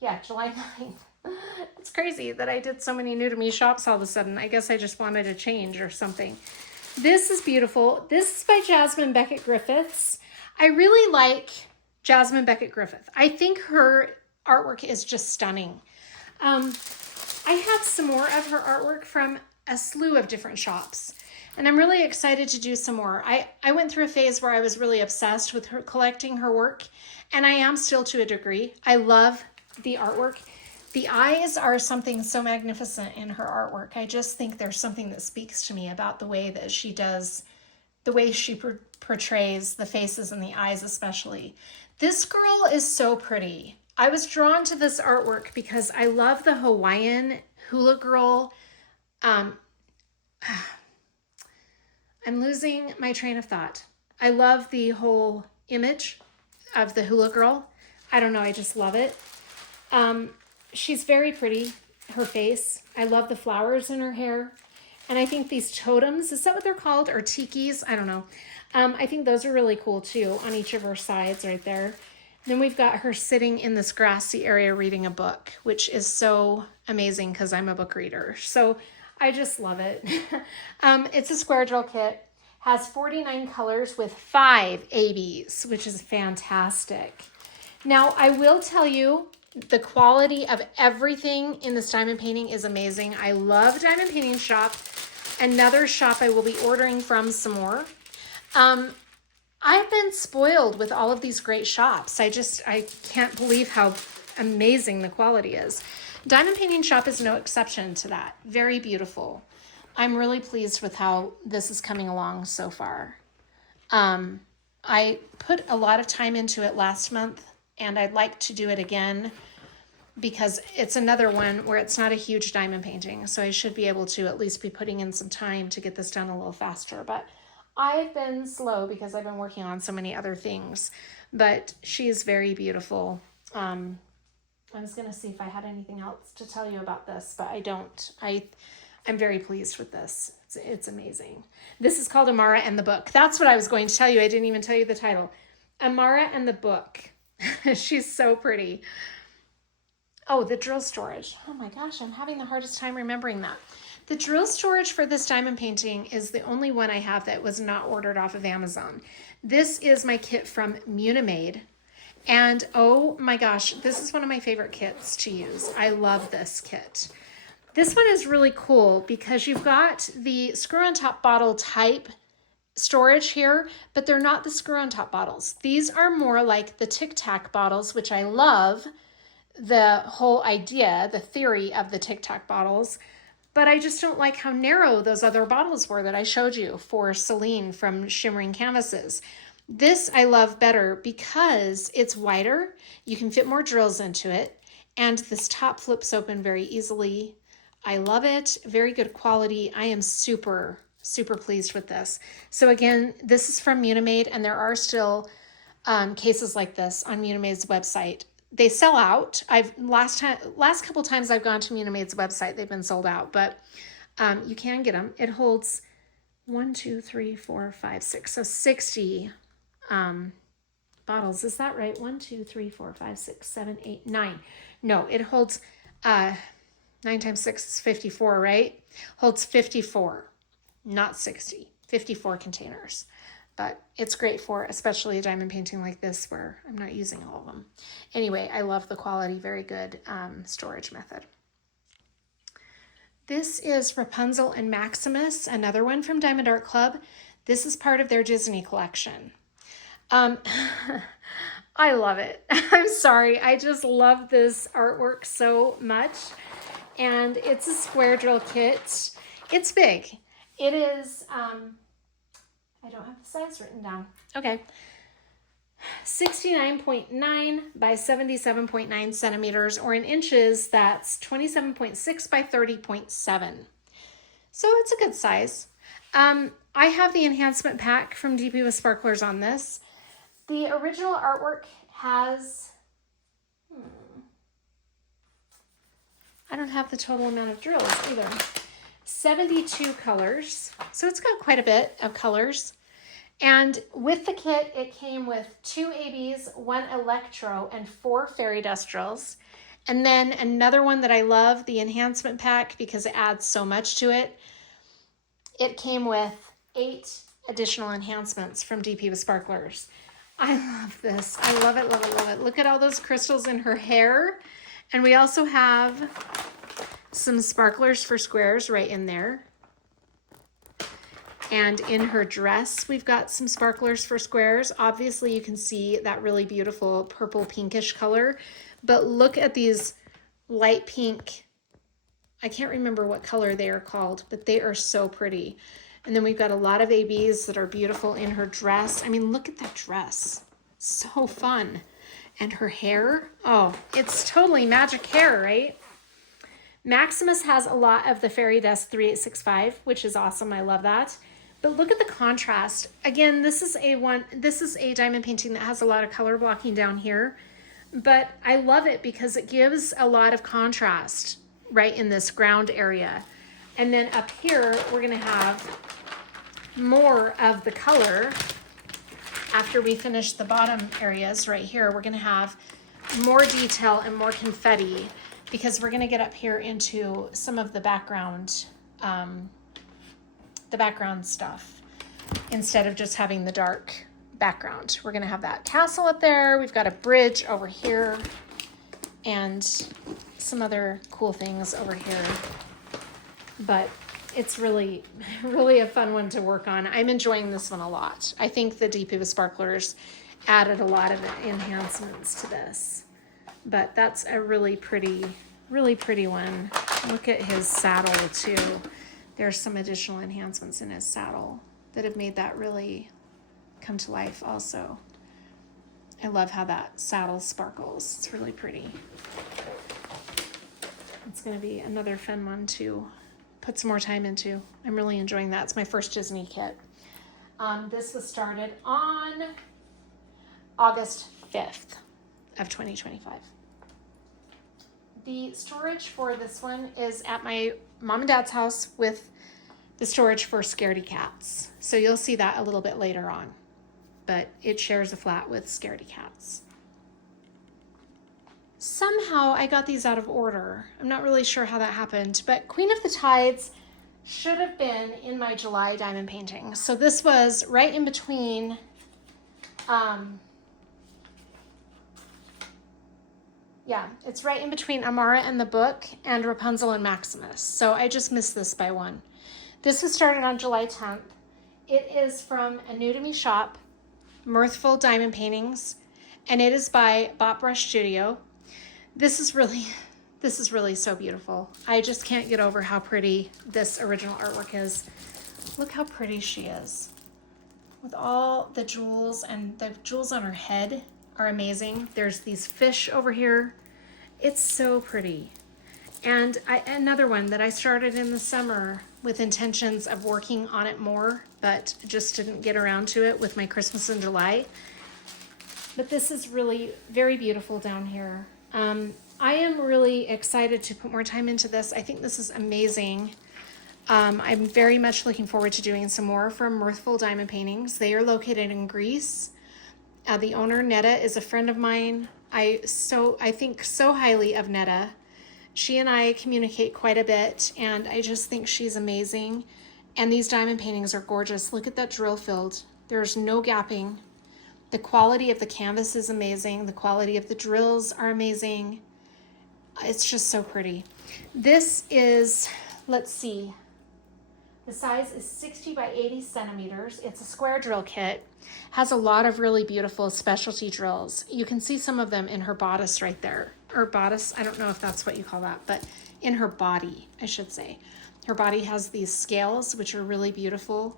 Yeah, July 9th. It's crazy that I did so many new to me shops all of a sudden. I guess I just wanted a change or something. This is beautiful. This is by Jasmine Beckett Griffiths. I really like Jasmine Beckett Griffith. I think her artwork is just stunning. I have some more of her artwork from a slew of different shops, and I'm really excited to do some more. I went through a phase where I was really obsessed with her, collecting her work, and I am still to a degree. I love the artwork. The eyes are something so magnificent in her artwork. I just think there's something that speaks to me about the way that she does, the way she portrays the faces and the eyes especially. This girl is so pretty. I was drawn to this artwork because I love the Hawaiian hula girl. I'm losing my train of thought. I love the whole image of the hula girl. I don't know, I just love it. She's very pretty, her face. I love the flowers in her hair. And I think these totems, is that what they're called? Or tikis? I don't know. I think those are really cool too on each of her sides right there. Then we've got her sitting in this grassy area reading a book, which is so amazing because I'm a book reader. So I just love it. It's a square drill kit, has 49 colors with 5 ABs, which is fantastic. Now, I will tell you, the quality of everything in this diamond painting is amazing. I love Diamond Painting Shop. Another shop I will be ordering from some more. I've been spoiled with all of these great shops. I can't believe how amazing the quality is. Diamond Painting Shop is no exception to that. Very beautiful. I'm really pleased with how this is coming along so far. I put a lot of time into it last month, and I'd like to do it again because it's another one where it's not a huge diamond painting. So I should be able to at least be putting in some time to get this done a little faster. But I've been slow because I've been working on so many other things. But she's very beautiful. I was going to see if I had anything else to tell you about this, but I don't. I'm very pleased with this. It's amazing. This is called Amara and the Book. That's what I was going to tell you. I didn't even tell you the title. Amara and the Book. She's so pretty. Oh, the drill storage. Oh my gosh, I'm having the hardest time remembering that. The drill storage for this diamond painting is the only one I have that was not ordered off of Amazon. This is my kit from Munimade. And oh my gosh, this is one of my favorite kits to use. I love this kit. This one is really cool because you've got the screw on top bottle type storage here, but they're not the screw on top bottles. These are more like the Tic Tac bottles, which I love the whole idea, the theory of the Tic Tac bottles, but I just don't like how narrow those other bottles were that I showed you for Seline from Shimmering Canvases. This I love better because it's wider, you can fit more drills into it, and this top flips open very easily. I love it, very good quality. I am super pleased with this. So again, this is from Munimade, and there are still cases like this on Munimade's website. They sell out. Last couple times I've gone to Munimade's website, they've been sold out, but you can get them. It holds 1, 2, 3, 4, 5, 6, so 60 bottles. Is that right? 1, 2, 3, 4, 5, 6, 7, 8, 9. No, it holds 9 times 6 is 54, right? Holds 54, not 60. 54 containers. But it's great for especially a diamond painting like this where I'm not using all of them. Anyway, I love the quality, very good storage method. This is Rapunzel and Maximus, another one from Diamond Art Club. This is part of their Disney collection. I love it. I'm sorry, I just love this artwork so much. And it's a square drill kit. It's big. It is, I don't have the size written down. Okay. 69.9 by 77.9 centimeters, or in inches, that's 27.6 by 30.7. So it's a good size. I have the enhancement pack from DP with Sparklers on this. The original artwork has, I don't have the total amount of drills either. 72 colors. So it's got quite a bit of colors. And with the kit, it came with 2 ABs, 1 Electro, and 4 fairy dust drills. And then another one that I love, the enhancement pack, because it adds so much to it. It came with 8 additional enhancements from DP with Sparklers. I love this. I love it, love it, love it. Look at all those crystals in her hair. And we also have some sparklers for squares right in there. And in her dress, we've got some sparklers for squares. Obviously, you can see that really beautiful purple pinkish color. But look at these light pink. I can't remember what color they are called, but they are so pretty. And then we've got a lot of ABs that are beautiful in her dress. I mean, look at that dress. So fun. And her hair. Oh, it's totally magic hair, right? Maximus has a lot of the Fairy Dust 3865, which is awesome. I love that. But look at the contrast. Again, this is a diamond painting that has a lot of color blocking down here, but I love it because it gives a lot of contrast right in this ground area. And then up here, we're gonna have more of the color. After we finish the bottom areas right here, we're gonna have more detail and more confetti because we're gonna get up here into some of the background stuff instead of just having the dark background. We're gonna have that castle up there. We've got a bridge over here and some other cool things over here. But it's really, really a fun one to work on. I'm enjoying this one a lot. I think the DP Sparklers added a lot of enhancements to this. But that's a really pretty one. Look at his saddle too. There's some additional enhancements in his saddle that have made that really come to life also. I love how that saddle sparkles. It's really pretty. It's gonna be another fun one to put some more time into. I'm really enjoying that. It's my first Disney kit. This was started on August 5th of 2025. The storage for this one is at my mom and dad's house with the storage for Scaredy Cats. So you'll see that a little bit later on, but it shares a flat with Scaredy Cats. Somehow I got these out of order. I'm not really sure how that happened, but Queen of the Tides should have been in my July diamond painting. So this was right in between it's right in between Amara and the Book and Rapunzel and Maximus. So I just missed this by one. This was started on July 10th. It is from a new to me shop, Mirthful Diamond Paintings, and it is by Bot Brush Studio. This is really so beautiful. I just can't get over how pretty this original artwork is. Look how pretty she is. With all the jewels, and the jewels on her head are amazing. There's these fish over here. It's so pretty. And another one that I started in the summer with intentions of working on it more, but just didn't get around to it with my Christmas in July. But this is really very beautiful down here. I am really excited to put more time into this. I think this is amazing. I'm very much looking forward to doing some more from Mirthful Diamond Paintings. They are located in Greece. The owner, Netta, is a friend of mine. I think so highly of Netta. She and I communicate quite a bit, and I just think she's amazing. And these diamond paintings are gorgeous. Look at that drill field. There's no gapping. The quality of the canvas is amazing. The quality of the drills are amazing. It's just so pretty. This is, let's see, the size is 60 by 80 centimeters. It's a square drill kit. Has a lot of really beautiful specialty drills. You can see some of them in her bodice right there. Or bodice, I don't know if that's what you call that, but in her body, I should say. Her body has these scales, which are really beautiful,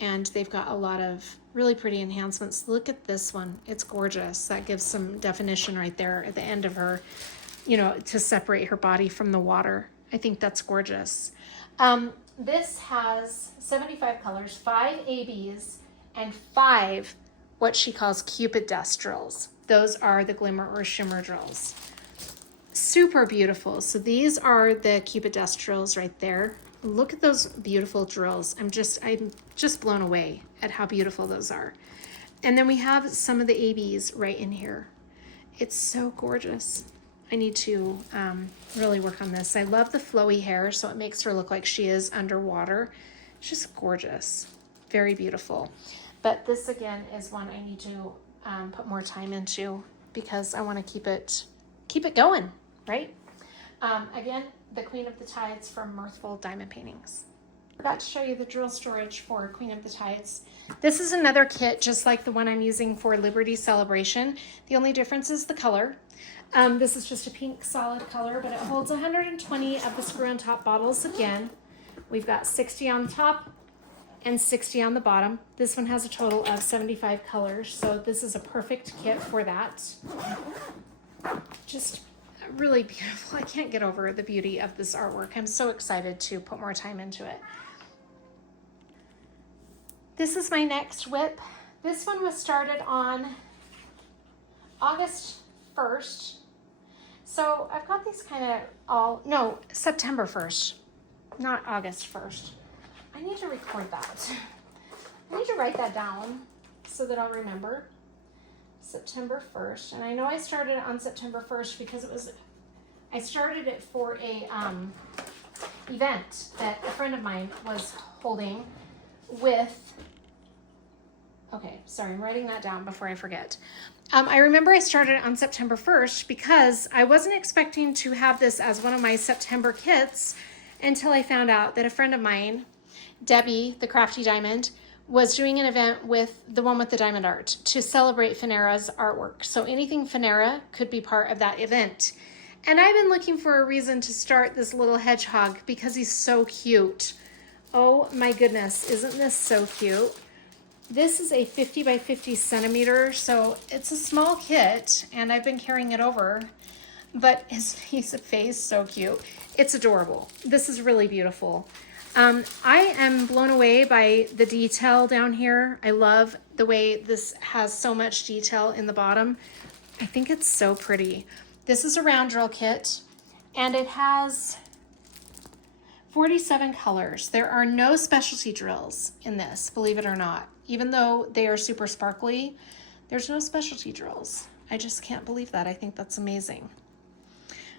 and they've got a lot of really pretty enhancements. Look at this one. It's gorgeous. That gives some definition right there at the end of her, you know, to separate her body from the water. I think that's gorgeous. This has 75 colors, 5 ABs, and 5 what she calls Cupid dust drills. Those are the glimmer or shimmer drills. Super beautiful. So these are the Cupid dust drills right there. Look at those beautiful drills. I'm just blown away at how beautiful those are. And then we have some of the ABs right in here. It's so gorgeous. I need to really work on this. I love the flowy hair, so it makes her look like she is underwater. It's just gorgeous. Very beautiful. But this again is one I need to put more time into because I want to keep it going, right? Again, the Queen of the Tides from Mirthful Diamond Paintings. Forgot to show you the drill storage for Queen of the Tides. This is another kit just like the one I'm using for Liberty Celebration. The only difference is the color. This is just a pink solid color, but it holds 120 of the screw on top bottles again. We've got 60 on the top and 60 on the bottom. This one has a total of 75 colors, so this is a perfect kit for that. Just really beautiful. I can't get over the beauty of this artwork. I'm so excited to put more time into it. This is my next WIP. This one was started on August 1st. So I've got these kind of September 1st. not August 1st. I need to record that. I need to write that down so that I'll remember. September 1st. And I know I started on September 1st because I started it for a event that a friend of mine was holding with, okay, sorry, I'm writing that down before I forget. I remember I started on September 1st because I wasn't expecting to have this as one of my September kits until I found out that a friend of mine, Debbie, the Crafty Diamond, was doing an event with the one with the diamond art to celebrate Finera's artwork. So anything Finera could be part of that event. And I've been looking for a reason to start this little hedgehog because he's so cute. Oh my goodness, isn't this so cute? This is a 50 by 50 centimeter, so it's a small kit, and I've been carrying it over, but he's a face, so cute. It's adorable. This is really beautiful. I am blown away by the detail down here. I love the way this has so much detail in the bottom. I think it's so pretty. This is a round drill kit, and it has 47 colors. There are no specialty drills in this, believe it or not. Even though they are super sparkly, there's no specialty drills. I just can't believe that. I think that's amazing.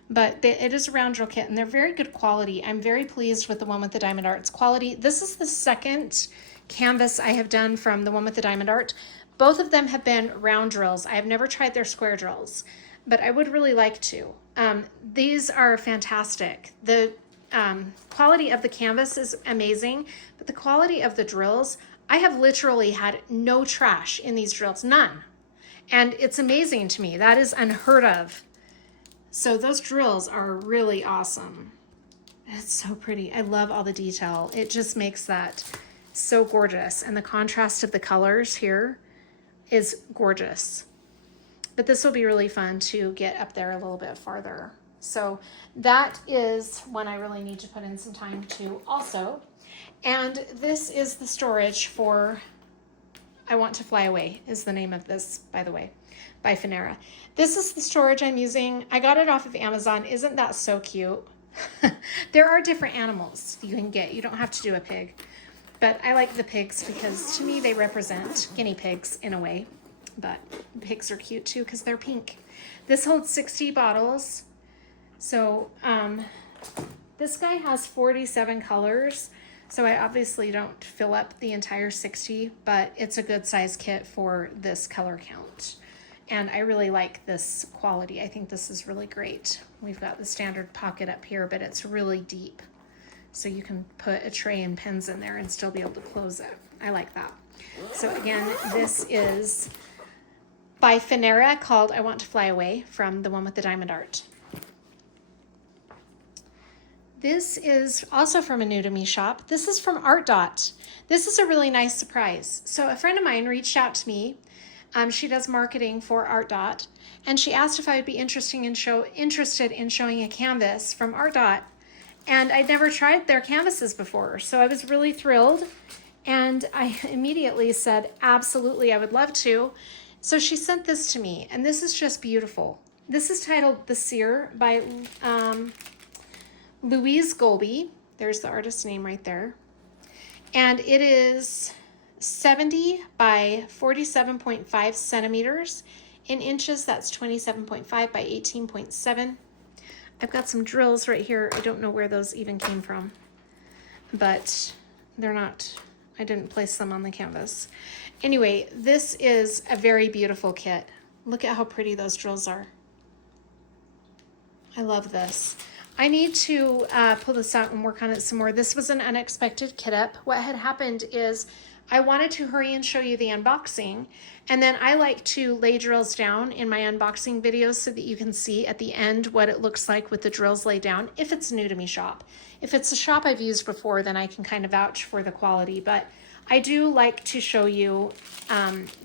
But it is a round drill kit, and they're very good quality. I'm very pleased with the one with the diamond art's quality. This is the second canvas I have done from the one with the diamond art. Both of them have been round drills. I have never tried their square drills, but I would really like to. These are fantastic. The quality of the canvas is amazing, but the quality of the drills, I have literally had no trash in these drills, none. And it's amazing to me. That is unheard of. So those drills are really awesome. It's so pretty. I love all the detail. It just makes that so gorgeous. And the contrast of the colors here is gorgeous. But this will be really fun to get up there a little bit farther. So that is one I really need to put in some time to also. And this is the storage for I Want to Fly Away is the name of this, by the way, by Finera. This is the storage I'm using. I got it off of Amazon. Isn't that so cute? There are different animals you can get. You don't have to do a pig. But I like the pigs because to me they represent guinea pigs in a way. But pigs are cute too because they're pink. This holds 60 bottles. So this guy has 47 colors. So I obviously don't fill up the entire 60, but it's a good size kit for this color count. And I really like this quality. I think this is really great. We've got the standard pocket up here, but it's really deep. So you can put a tray and pens in there and still be able to close it. I like that. So again, this is by Finera called I Want to Fly Away from the one with the diamond art. This is also from a new to me shop. This is from Artdot. This is a really nice surprise. So a friend of mine reached out to me. She does marketing for Artdot, and she asked if I would be interested in showing a canvas from Artdot. And I'd never tried their canvases before, so I was really thrilled. And I immediately said, absolutely, I would love to. So she sent this to me, and this is just beautiful. This is titled The Seer by Louise Golby. There's the artist's name right there. And it is 70 by 47.5 centimeters. In inches, that's 27.5 by 18.7. I've got some drills right here. I don't know where those even came from, but they're not, I didn't place them on the canvas. Anyway, this is a very beautiful kit. Look at how pretty those drills are. I love this. I need to pull this out and work on it some more. This was an unexpected kit up. What had happened is I wanted to hurry and show you the unboxing, and then I like to lay drills down in my unboxing videos so that you can see at the end what it looks like with the drills laid down if it's new to me shop. If it's a shop I've used before, then I can kind of vouch for the quality, but I do like to show you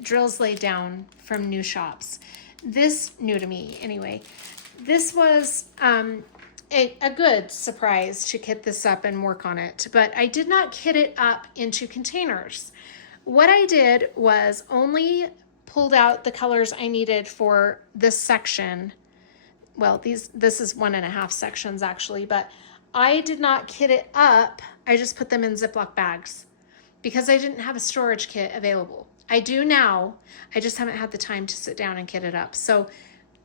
drills laid down from new shops. This, new to me anyway, this was a good surprise to kit this up and work on it, but I did not kit it up into containers. What I did was only pulled out the colors I needed for this section. Well, this is 1.5 sections actually, but I did not kit it up. I just put them in Ziploc bags because I didn't have a storage kit available. I do now. I just haven't had the time to sit down and kit it up. So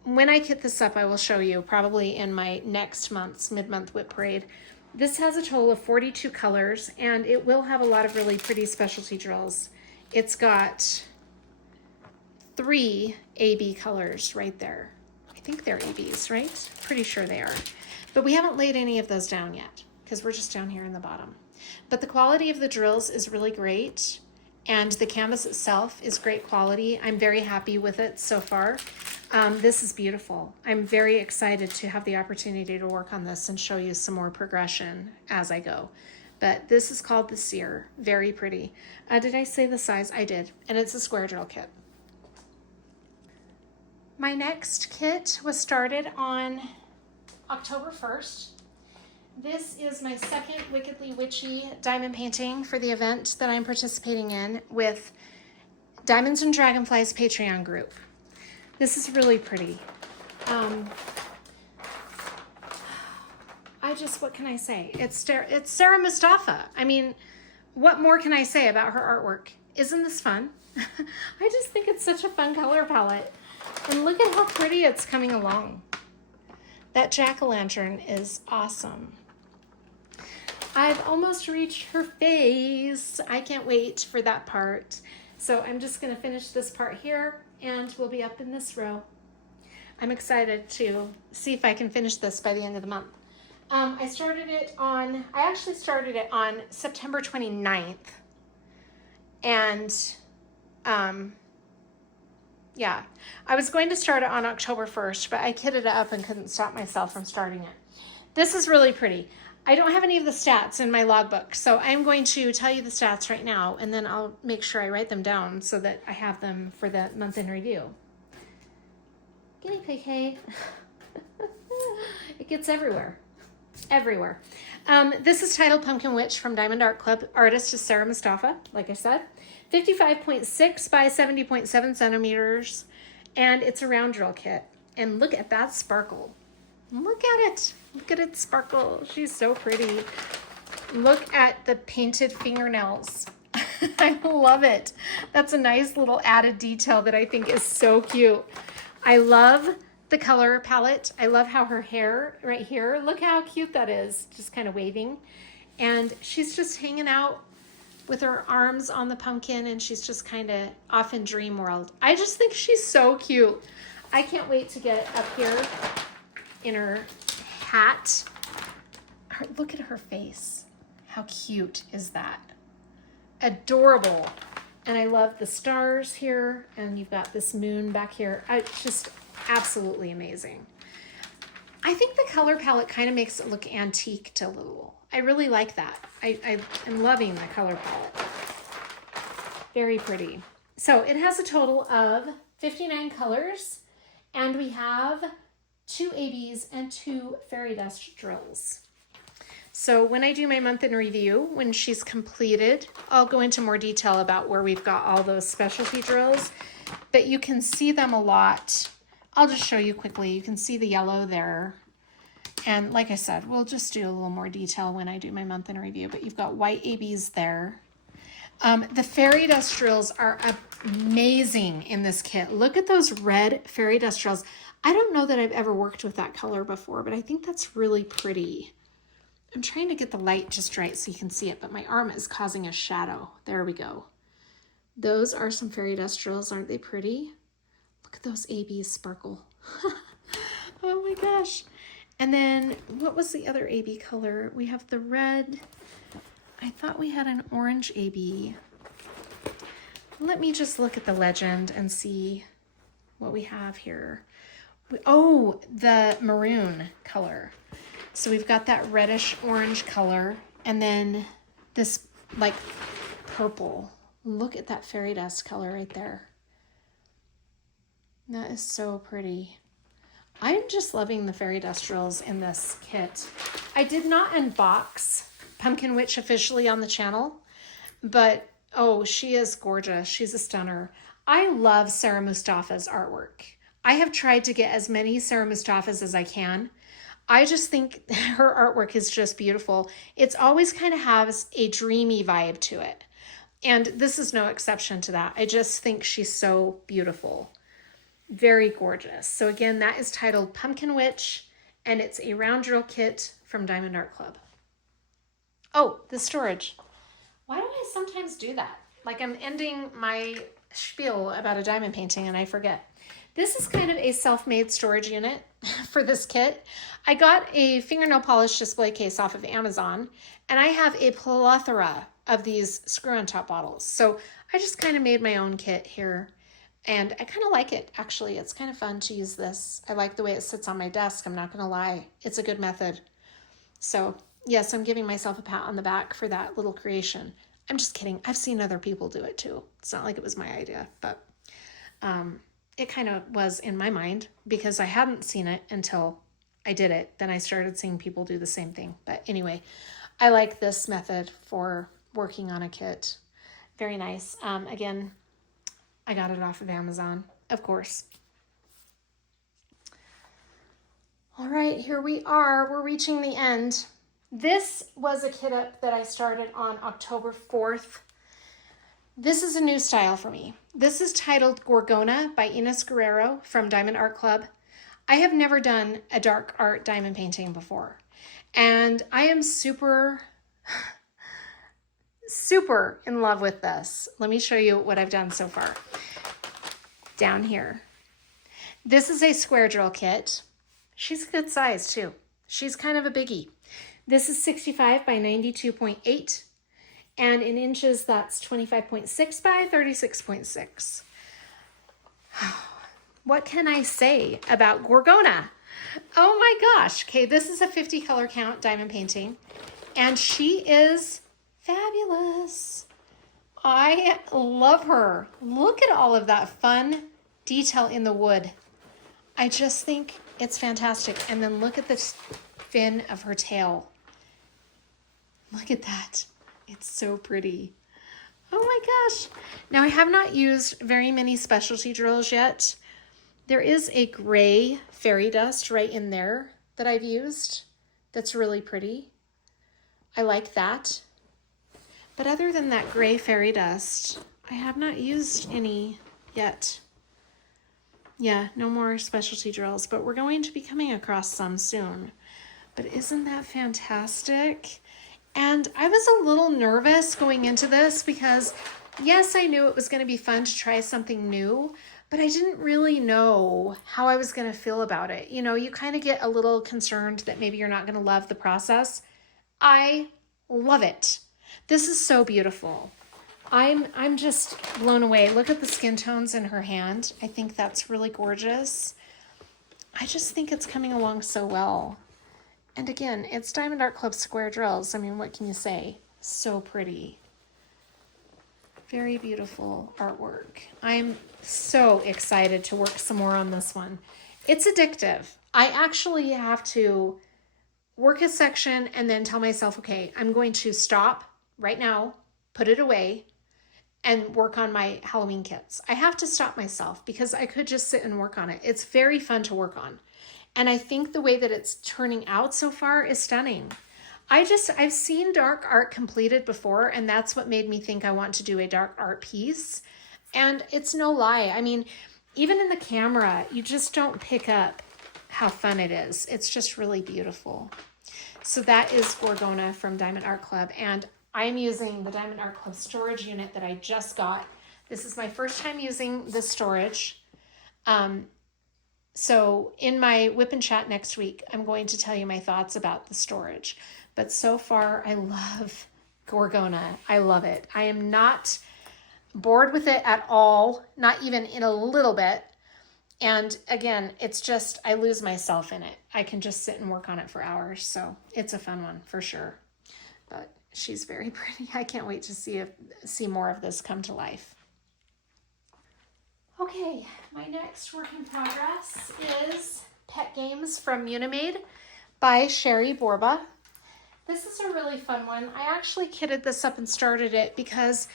when I kit this up, I will show you probably in my next month's mid-month WIP parade. This has a total of 42 colors, and it will have a lot of really pretty specialty drills. It's got 3 AB colors right there. I think they're ABs, right? Pretty sure they are. But we haven't laid any of those down yet because we're just down here in the bottom. But the quality of the drills is really great, and the canvas itself is great quality. I'm very happy with it so far. This is beautiful. I'm very excited to have the opportunity to work on this and show you some more progression as I go. But this is called the Seer. Very pretty. Did I say the size? I did. And it's a square drill kit. My next kit was started on October 1st. This is my second Wickedly Witchy diamond painting for the event that I'm participating in with Diamonds and Dragonflies Patreon group. This is really pretty. What can I say? It's Sarah Mustafa. I mean, what more can I say about her artwork? Isn't this fun? I just think it's such a fun color palette. And look at how pretty it's coming along. That jack-o'-lantern is awesome. I've almost reached her face. I can't wait for that part. So I'm just gonna finish this part here and we'll be up in this row. I'm excited to see if I can finish this by the end of the month. I actually started it on September 29th. And yeah, I was going to start it on October 1st, but I kitted it up and couldn't stop myself from starting it. This is really pretty. I don't have any of the stats in my logbook, so I'm going to tell you the stats right now, and then I'll make sure I write them down so that I have them for the month in review. Guinea pig hay. It gets everywhere. Everywhere. This is titled Pumpkin Witch from Diamond Art Club. Artist is Sarah Mustafa, like I said. 55.6 by 70.7 centimeters, and it's a round drill kit. And look at that sparkle. Look at it. Look at it sparkle. She's so pretty. Look at the painted fingernails. I love it. That's a nice little added detail that I think is so cute. I love the color palette. I love how her hair right here, look how cute that is, just kind of waving. And she's just hanging out with her arms on the pumpkin, and she's just kind of off in dream world. I just think she's so cute. I can't wait to get up here in her hat. Look at her face. How cute is that? Adorable. And I love the stars here, and you've got this moon back here. It's just absolutely amazing. I think the color palette kind of makes it look antiqued a little. I really like that. I am loving the color palette. Very pretty. So it has a total of 59 colors, and we have 2 ABs and 2 fairy dust drills. So when I do my month in review, when she's completed, I'll go into more detail about where we've got all those specialty drills, but you can see them a lot. I'll just show you quickly. You can see the yellow there. And like I said, we'll just do a little more detail when I do my month in review, but you've got white ABs there. The fairy dust drills are amazing in this kit. Look at those red fairy dust drills. I don't know that I've ever worked with that color before, but I think that's really pretty. I'm trying to get the light just right so you can see it, but my arm is causing a shadow. There we go. Those are some fairy dust drills. Aren't they pretty? Look at those ABs sparkle. Oh my gosh. And then what was the other AB color? We have the red. I thought we had an orange AB. Let me just look at the legend and see what we have here. Oh, the maroon color. So we've got that reddish orange color, and then this like purple. Look at that fairy dust color right there. That is so pretty. I'm just loving the fairy dust drills in this kit. I did not unbox Pumpkin Witch officially on the channel, but oh, she is gorgeous. She's a stunner. I love Sarah Mustafa's artwork. I have tried to get as many Sarah Mustafas as I can. I just think her artwork is just beautiful. It's always kind of has a dreamy vibe to it. And this is no exception to that. I just think she's so beautiful. Very gorgeous. So again, that is titled Pumpkin Witch, and it's a round drill kit from Diamond Art Club. Oh, the storage. Why do I sometimes do that? Like I'm ending my spiel about a diamond painting and I forget. This is kind of a self-made storage unit for this kit. I got a fingernail polish display case off of Amazon, and I have a plethora of these screw-on-top bottles. So I just kind of made my own kit here, and I kind of like it, actually. It's kind of fun to use this. I like the way it sits on my desk. I'm not going to lie. It's a good method. So yes, I'm giving myself a pat on the back for that little creation. I'm just kidding. I've seen other people do it too. It's not like it was my idea, but it kind of was in my mind because I hadn't seen it until I did it. Then I started seeing people do the same thing. But anyway, I like this method for working on a kit. Very nice. Again, I got it off of Amazon, of course. All right, here we are. We're reaching the end. This was a kit up that I started on October 4th. This is a new style for me. This is titled Gorgona by Ines Guerrero from Diamond Art Club. I have never done a dark art diamond painting before, and I am super in love with this. Let me show you what I've done so far. Down here. This is a square drill kit. She's a good size too. She's kind of a biggie. This is 65 by 92.8. And in inches, that's 25.6 by 36.6. What can I say about Gorgona? Oh my gosh. Okay, this is a 50 color count diamond painting, and she is fabulous. I love her. Look at all of that fun detail in the wood. I just think it's fantastic. And then look at the fin of her tail. Look at that. It's so pretty. Oh my gosh. Now I have not used very many specialty drills yet. There is a gray fairy dust right in there that I've used. That's really pretty. I like that. But other than that gray fairy dust, I have not used any yet. Yeah, no more specialty drills, but we're going to be coming across some soon. But isn't that fantastic? And I was a little nervous going into this because, yes, I knew it was going to be fun to try something new, but I didn't really know how I was going to feel about it. You know, you kind of get a little concerned that maybe you're not going to love the process. I love it. This is so beautiful. I'm just blown away. Look at the skin tones in her hand. I think that's really gorgeous. I just think it's coming along so well. And again, it's Diamond Art Club square drills. I mean, what can you say? So pretty. Very beautiful artwork. I'm so excited to work some more on this one. It's addictive. I actually have to work a section and then tell myself, okay, I'm going to stop right now, put it away, and work on my Halloween kits. I have to stop myself because I could just sit and work on it. It's very fun to work on. And I think the way that it's turning out so far is stunning. I've seen dark art completed before, and that's what made me think I want to do a dark art piece. And it's no lie. I mean, even in the camera, you just don't pick up how fun it is. It's just really beautiful. So that is Gorgona from Diamond Art Club. And I'm using the Diamond Art Club storage unit that I just got. This is my first time using this storage. So in my WIP and chat next week, I'm going to tell you my thoughts about the storage. But so far, I love Gorgona. I love it. I am not bored with it at all, not even in a little bit. And again, it's just, I lose myself in it. I can just sit and work on it for hours. So it's a fun one for sure. But she's very pretty. I can't wait to see more of this come to life. Okay, my next work in progress is Pet Games from Munimade by Sherry Borba. This is a really fun one. I actually kitted this up and started it because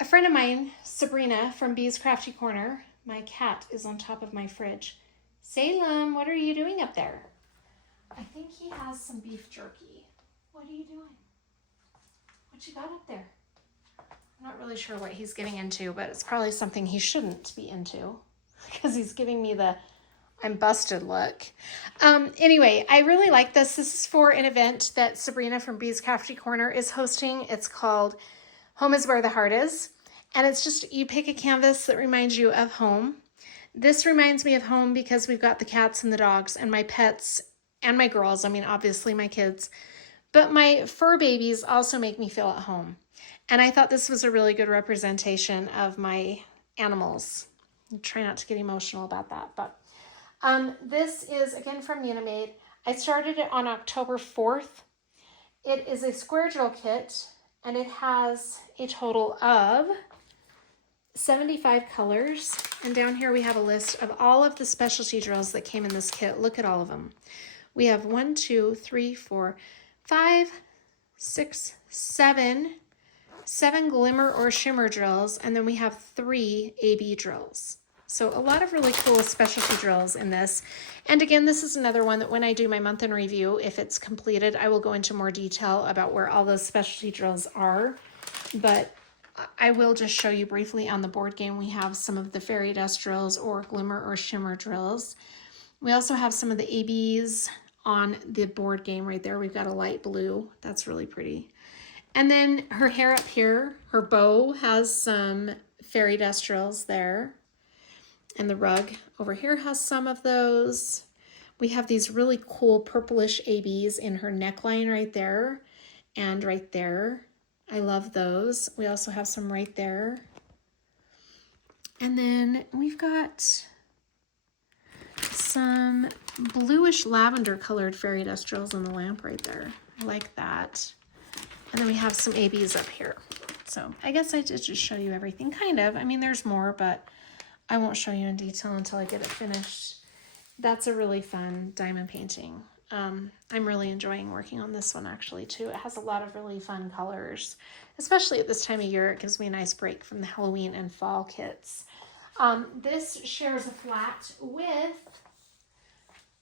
a friend of mine, Sabrina from Bee's Crafty Corner, my cat is on top of my fridge. Salem, what are you doing up there? I think he has some beef jerky. What are you doing? What you got up there? I'm not really sure what he's getting into, but it's probably something he shouldn't be into because he's giving me the I'm busted look. Anyway, I really like this. This is for an event that Sabrina from Bee's Crafty Corner is hosting. It's called Home is Where the Heart Is. And it's just, you pick a canvas that reminds you of home. This reminds me of home because we've got the cats and the dogs and my pets and my girls. I mean, obviously my kids. But my fur babies also make me feel at home. And I thought this was a really good representation of my animals. I try not to get emotional about that, but this is again from Munimade. I started it on October 4th. It is a square drill kit and it has a total of 75 colors. And down here we have a list of all of the specialty drills that came in this kit. Look at all of them. We have 1, 2, 3, 4, 5, 6, 7 glimmer or shimmer drills, and then we have 3 AB drills. So a lot of really cool specialty drills in this. And again, this is another one that when I do my month in review, if it's completed, I will go into more detail about where all those specialty drills are. But I will just show you briefly on the board game. We have some of the fairy dust drills or glimmer or shimmer drills. We also have some of the ABs on the board game right there. We've got a light blue. That's really pretty. And then her hair up here, her bow has some fairy dust drills there. And the rug over here has some of those. We have these really cool purplish ABs in her neckline right there and right there. I love those. We also have some right there. And then we've got some bluish lavender colored fairy dust drills in the lamp right there. I like that. And then we have some ABs up here. So I guess I did just show you everything, kind of. I mean, there's more, but I won't show you in detail until I get it finished. That's a really fun diamond painting. I'm really enjoying working on this one actually too. It has a lot of really fun colors, especially at this time of year. It gives me a nice break from the Halloween and fall kits. This shares a flat with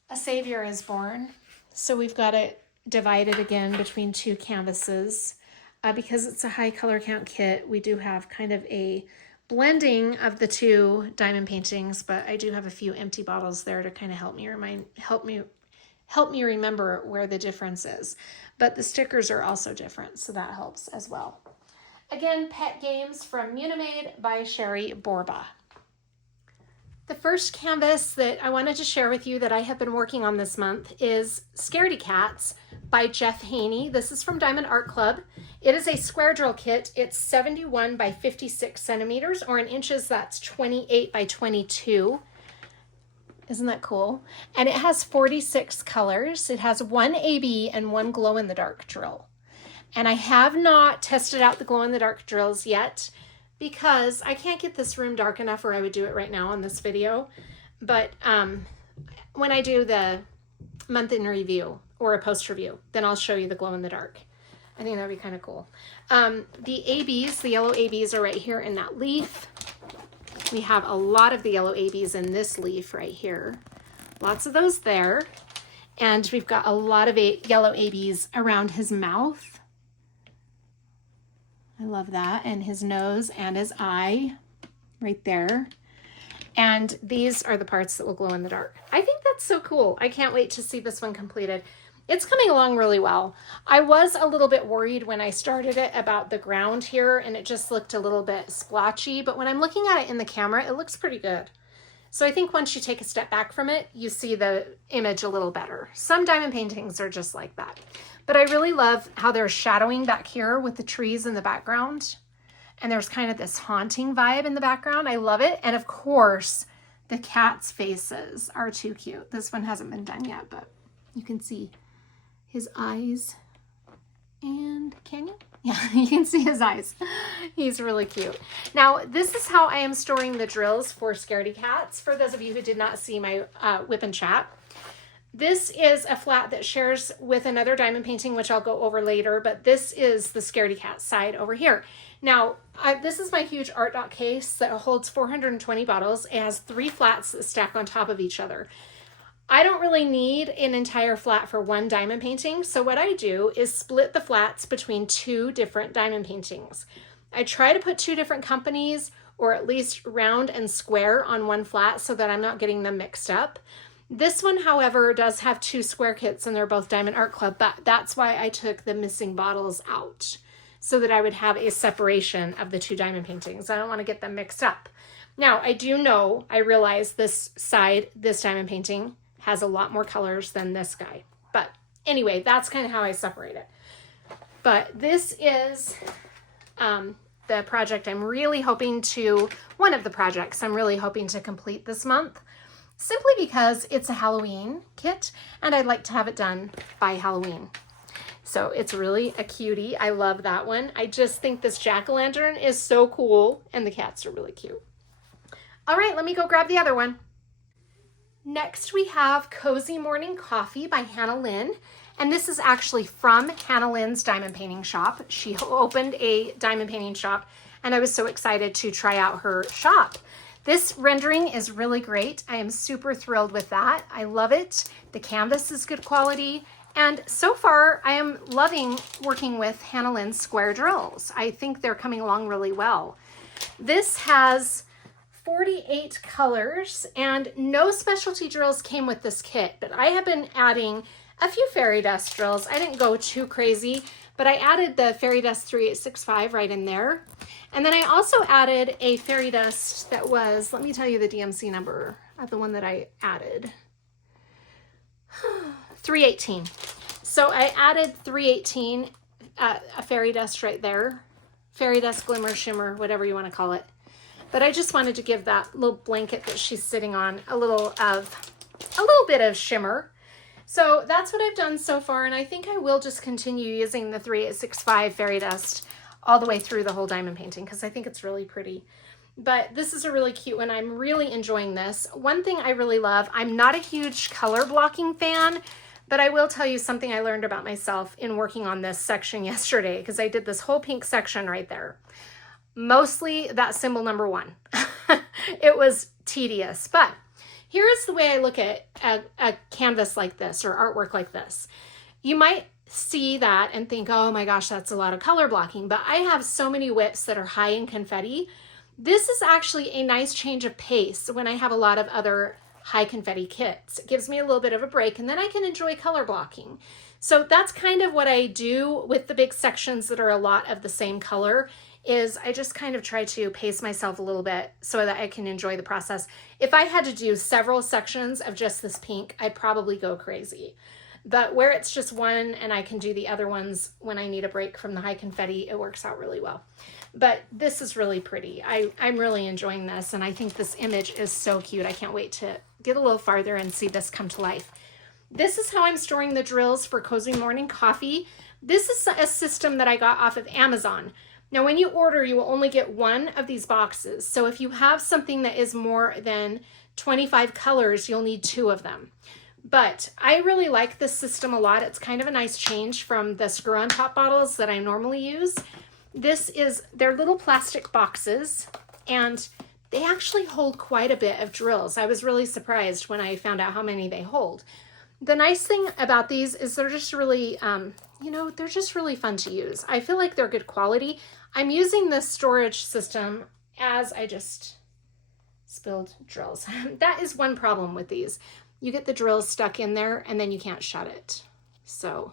A Savior is Born. So we've got it divided again between 2 canvases. Because it's a high color count kit, we do have kind of a blending of the 2 diamond paintings, but I do have a few empty bottles there to kind of help me remember where the difference is. But the stickers are also different, so that helps as well. Again, Pet Games from Munimade by Sherry Borba. The first canvas that I wanted to share with you that I have been working on this month is Scaredy Cats by Jeff Haney. This is from Diamond Art Club. It is a square drill kit. It's 71 by 56 centimeters, or in inches, that's 28 by 22. Isn't that cool? And it has 46 colors. It has 1 AB and 1 glow-in-the-dark drill. And I have not tested out the glow-in-the-dark drills yet because I can't get this room dark enough, or I would do it right now on this video. But when I do the month in review or a post review, then I'll show you the glow-in-the-dark. I think that'd be kind of cool. The ABs, the yellow ABs are right here in that leaf. We have a lot of the yellow ABs in this leaf right here. Lots of those there. And we've got a lot of yellow ABs around his mouth. I love that. And his nose and his eye right there. And these are the parts that will glow in the dark. I think that's so cool. I can't wait to see this one completed. It's coming along really well. I was a little bit worried when I started it about the ground here, and it just looked a little bit splotchy, but when I'm looking at it in the camera, it looks pretty good. So I think once you take a step back from it, you see the image a little better. Some diamond paintings are just like that. But I really love how they're shadowing back here with the trees in the background. And there's kind of this haunting vibe in the background. I love it. And of course, the cats' faces are too cute. This one hasn't been done yet, but you can see his eyes. And can you? Yeah, you can see his eyes. He's really cute. Now, this is how I am storing the drills for Scaredy Cats. For those of you who did not see my whip and chat, this is a flat that shares with another diamond painting, which I'll go over later, but this is the Scaredy Cat side over here. Now, this is my huge Artdot case that holds 420 bottles. It has 3 flats that stack on top of each other. I don't really need an entire flat for one diamond painting. So what I do is split the flats between 2 different diamond paintings. I try to put 2 different companies, or at least round and square, on one flat so that I'm not getting them mixed up. This one, however, does have 2 square kits and they're both Diamond Art Club, but that's why I took the missing bottles out so that I would have a separation of the 2 diamond paintings. I don't want to get them mixed up. Now, I realize this side, this diamond painting, has a lot more colors than this guy. But anyway, that's kind of how I separate it. But this is the project I'm really hoping to, one of the projects I'm really hoping to complete this month, simply because it's a Halloween kit and I'd like to have it done by Halloween. So it's really a cutie. I love that one. I just think this jack-o'-lantern is so cool and the cats are really cute. All right, let me go grab the other one. Next, we have Cozy Morning Coffee by Lynn. And this is actually from Lynn's diamond painting shop. She opened a diamond painting shop and I was so excited to try out her shop. This rendering is really great. I am super thrilled with that. I love it. The canvas is good quality. And so far, I am loving working with Lynn's square drills. I think they're coming along really well. This has 48 colors and no specialty drills came with this kit, but I have been adding a few fairy dust drills. I didn't go too crazy, but I added the fairy dust 3865 right in there. And then I also added a fairy dust that was, let me tell you the DMC number of the one that I added. 318. So I added 318, a fairy dust right there. Fairy dust, glimmer, shimmer, whatever you want to call it. But I just wanted to give that little blanket that she's sitting on a little bit of shimmer. So that's what I've done so far, and I think I will just continue using the 3865 fairy dust all the way through the whole diamond painting because I think it's really pretty. But this is a really cute one. I'm really enjoying this. One thing I really love, I'm not a huge color blocking fan, but I will tell you something I learned about myself in working on this section yesterday because I did this whole pink section right there. Mostly that symbol number 1. It was tedious, but here is the way I look at a canvas like this or artwork like this. You might see that and think, oh my gosh, that's a lot of color blocking, but I have so many WIPs that are high in confetti. This is actually a nice change of pace when I have a lot of other high confetti kits. It gives me a little bit of a break and then I can enjoy color blocking. So that's kind of what I do with the big sections that are a lot of the same color, is I just kind of try to pace myself a little bit so that I can enjoy the process. If I had to do several sections of just this pink, I'd probably go crazy. But where it's just one and I can do the other ones when I need a break from the high confetti, it works out really well. But this is really pretty. I'm really enjoying this and I think this image is so cute. I can't wait to get a little farther and see this come to life. This is how I'm storing the drills for Cozy Morning Coffee. This is a system that I got off of Amazon. Now, when you order, you will only get one of these boxes. So if you have something that is more than 25 colors, you'll need 2 of them. But I really like this system a lot. It's kind of a nice change from the screw-on-top bottles that I normally use. They're little plastic boxes, and they actually hold quite a bit of drills. I was really surprised when I found out how many they hold. The nice thing about these is they're just really, they're just really fun to use. I feel like they're good quality. I'm using this storage system as I just spilled drills. That is one problem with these. You get the drills stuck in there and then you can't shut it. So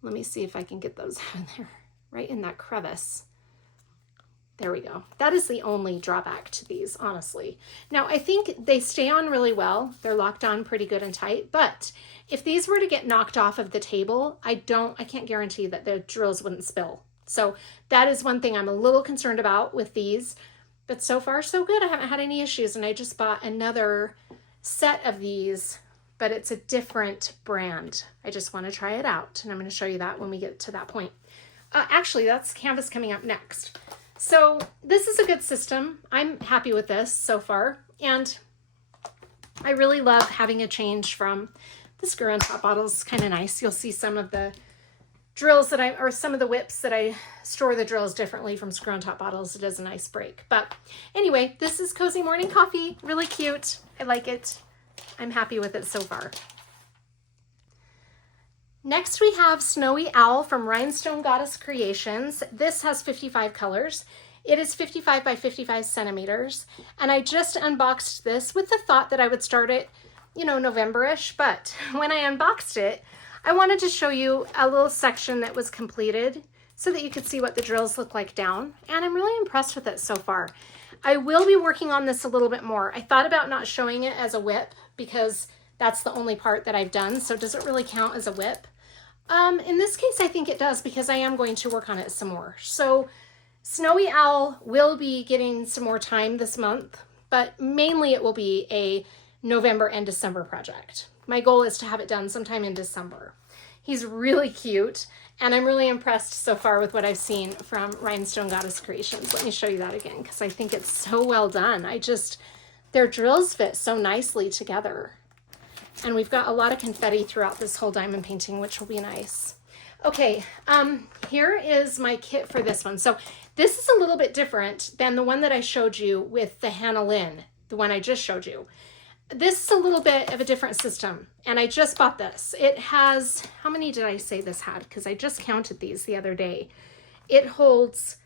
let me see if I can get those out of there, right in that crevice. There we go. That is the only drawback to these, honestly. Now, I think they stay on really well. They're locked on pretty good and tight, but if these were to get knocked off of the table, I can't guarantee that the drills wouldn't spill. So that is one thing I'm a little concerned about with these, but so far so good. I haven't had any issues, and I just bought another set of these, but it's a different brand. I just want to try it out, and I'm going to show you that when we get to that point. Actually, that's canvas coming up next. So this is a good system. I'm happy with this so far, and I really love having a change from the screw-on-top bottles. It's kind of nice. You'll see some of the drills or some of the WIPs that I store the drills differently from screw-on-top bottles. It is a nice break. But anyway, this is Cozy Morning Coffee. Really cute. I like it. I'm happy with it so far. Next we have Snowy Owl from Rhinestone Goddess Creations. This has 55 colors. It is 55 by 55 centimeters. And I just unboxed this with the thought that I would start it, you know, November-ish. But when I unboxed it, I wanted to show you a little section that was completed so that you could see what the drills look like down. And I'm really impressed with it so far. I will be working on this a little bit more. I thought about not showing it as a WIP because that's the only part that I've done. So does it really count as a WIP? In this case, I think it does because I am going to work on it some more. So Snowy Owl will be getting some more time this month, but mainly it will be a November and December project. My goal is to have it done sometime in December. He's really cute, and I'm really impressed so far with what I've seen from Rhinestone Goddess Creations. Let me show you that again because I think it's so well done. Their drills fit so nicely together. And we've got a lot of confetti throughout this whole diamond painting, which will be nice. Okay, here is my kit for this one. So this is a little bit different than the one that I showed you with the Hannah Lynn, the one I just showed you. This is a little bit of a different system, and I just bought this. It has, how many did I say this had? Because I just counted these the other day. It holds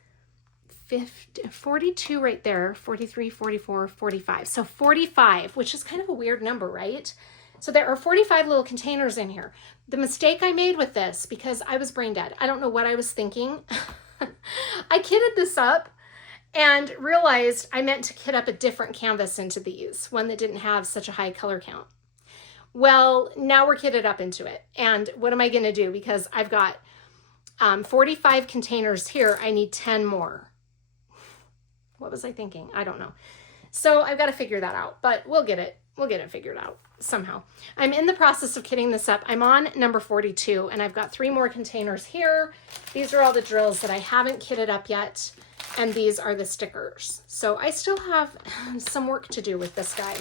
42 right there, 43, 44, 45. So 45, which is kind of a weird number, right? So there are 45 little containers in here. The mistake I made with this, because I was brain dead, I don't know what I was thinking. I kitted this up and realized I meant to kit up a different canvas into these, one that didn't have such a high color count. Well, now we're kitted up into it. And what am I gonna do? Because I've got 45 containers here, I need 10 more. What was I thinking? I don't know. So I've got to figure that out, but we'll get it figured out somehow. I'm in the process of kitting this up. I'm on number 42 and I've got 3 more containers here. These are all the drills that I haven't kitted up yet. And these are the stickers. So I still have some work to do with this guy,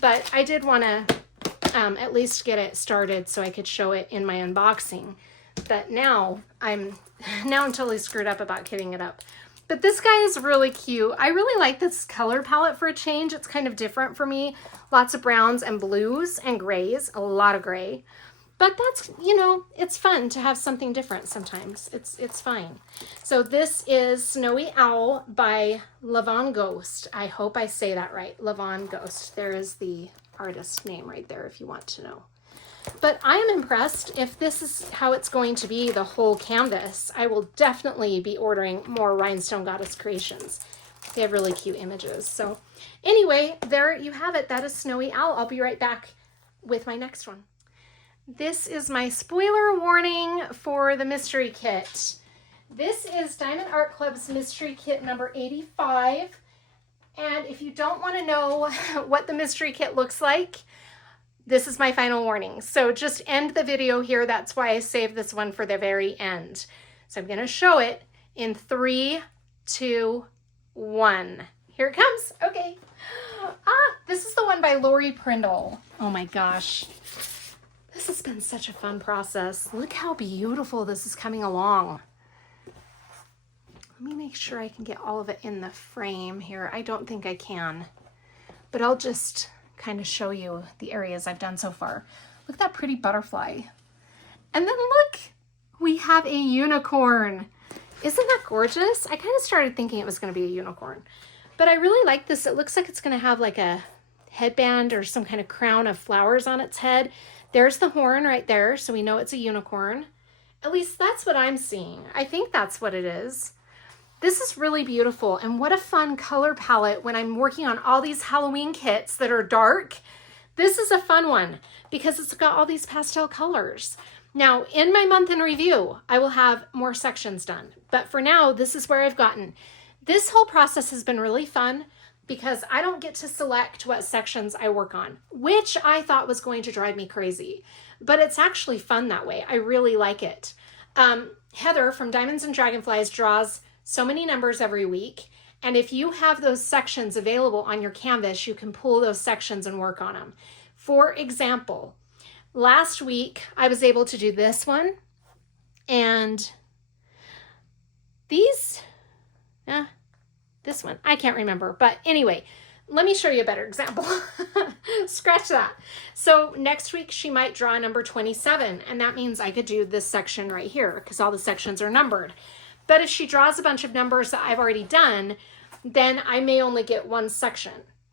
but I did want to at least get it started so I could show it in my unboxing. But now I'm totally screwed up about kitting it up. But this guy is really cute. I really like this color palette for a change. It's kind of different for me. Lots of browns and blues and grays, a lot of gray. But that's, you know, it's fun to have something different sometimes. It's fine. So this is Snowy Owl by Lavon Ghost. I hope I say that right. Lavon Ghost. There is the artist name right there if you want to know. But I am impressed. If this is how it's going to be the whole canvas, I will definitely be ordering more Rhinestone Goddess Creations. They have really cute images. So anyway, there you have it. That is Snowy Owl. I'll be right back with my next one. This is my spoiler warning for the mystery kit. This is Diamond Art Club's mystery kit number 85. And if you don't want to know what the mystery kit looks like, this is my final warning. So just end the video here. That's why I saved this one for the very end. So I'm going to show it in 3, 2, 1. Here it comes. Okay. This is the one by Lori Prindle. Oh my gosh. This has been such a fun process. Look how beautiful this is coming along. Let me make sure I can get all of it in the frame here. I don't think I can, but I'll just kind of show you the areas I've done so far. Look at that pretty butterfly. And then look, we have a unicorn. Isn't that gorgeous? I kind of started thinking it was going to be a unicorn, but I really like this. It looks like it's going to have like a headband or some kind of crown of flowers on its head. There's the horn right there, so we know it's a unicorn. At least that's what I'm seeing. I think that's what it is. This is really beautiful, and what a fun color palette when I'm working on all these Halloween kits that are dark. This is a fun one because it's got all these pastel colors. Now, in my month in review, I will have more sections done, but for now, this is where I've gotten. This whole process has been really fun because I don't get to select what sections I work on, which I thought was going to drive me crazy, but it's actually fun that way. I really like it. Heather from Diamonds and Dragonflies draws so many numbers every week. And if you have those sections available on your canvas, you can pull those sections and work on them. For example, last week I was able to do this one and these, this one, I can't remember. But anyway, let me show you a better example. Scratch that. So next week she might draw number 27, and that means I could do this section right here because all the sections are numbered. But if she draws a bunch of numbers that I've already done, then I may only get one section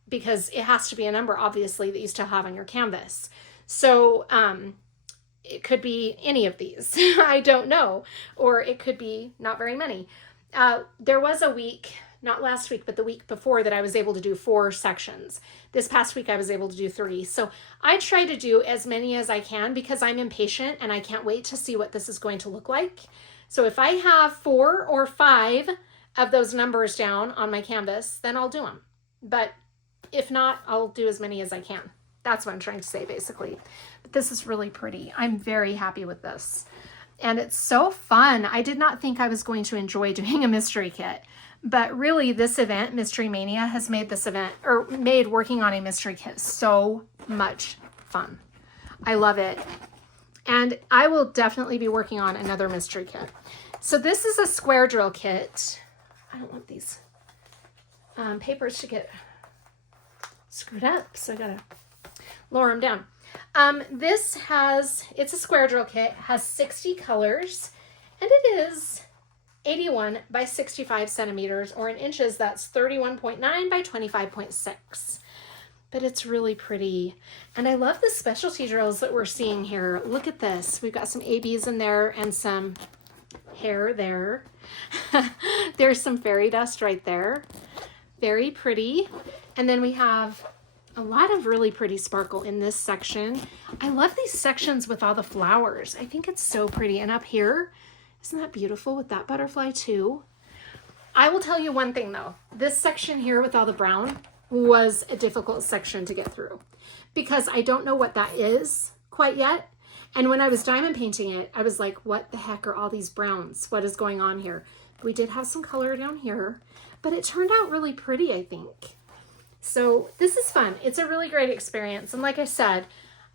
because it has to be a number, obviously, that you still have on your canvas. So it could be any of these. I don't know. Or it could be not very many. There was a week, not last week, but the week before, that I was able to do 4 sections. This past week I was able to do 3. So I try to do as many as I can because I'm impatient and I can't wait to see what this is going to look like. So if I have 4 or 5 of those numbers down on my canvas, then I'll do them. But if not, I'll do as many as I can. That's what I'm trying to say, basically. But this is really pretty. I'm very happy with this. And it's so fun. I did not think I was going to enjoy doing a mystery kit. But really, this event, Mystery Mania, has made this event, or made working on a mystery kit so much fun. I love it. And I will definitely be working on another mystery kit. So this is a square drill kit. I don't want these papers to get screwed up, so I gotta lower them down. It's a square drill kit, has 60 colors, and it is 81 by 65 centimeters, or in inches, that's 31.9 by 25.6. But it's really pretty. And I love the specialty drills that we're seeing here. Look at this. We've got some ABs in there and some hair there. There's some fairy dust right there. Very pretty. And then we have a lot of really pretty sparkle in this section. I love these sections with all the flowers. I think it's so pretty. And up here, isn't that beautiful with that butterfly too? I will tell you one thing though. This section here with all the brown was a difficult section to get through because I don't know what that is quite yet. And when I was diamond painting it, I was like, what the heck are all these browns? What is going on here? We did have some color down here, but it turned out really pretty, I think. So this is fun. It's a really great experience. And like I said,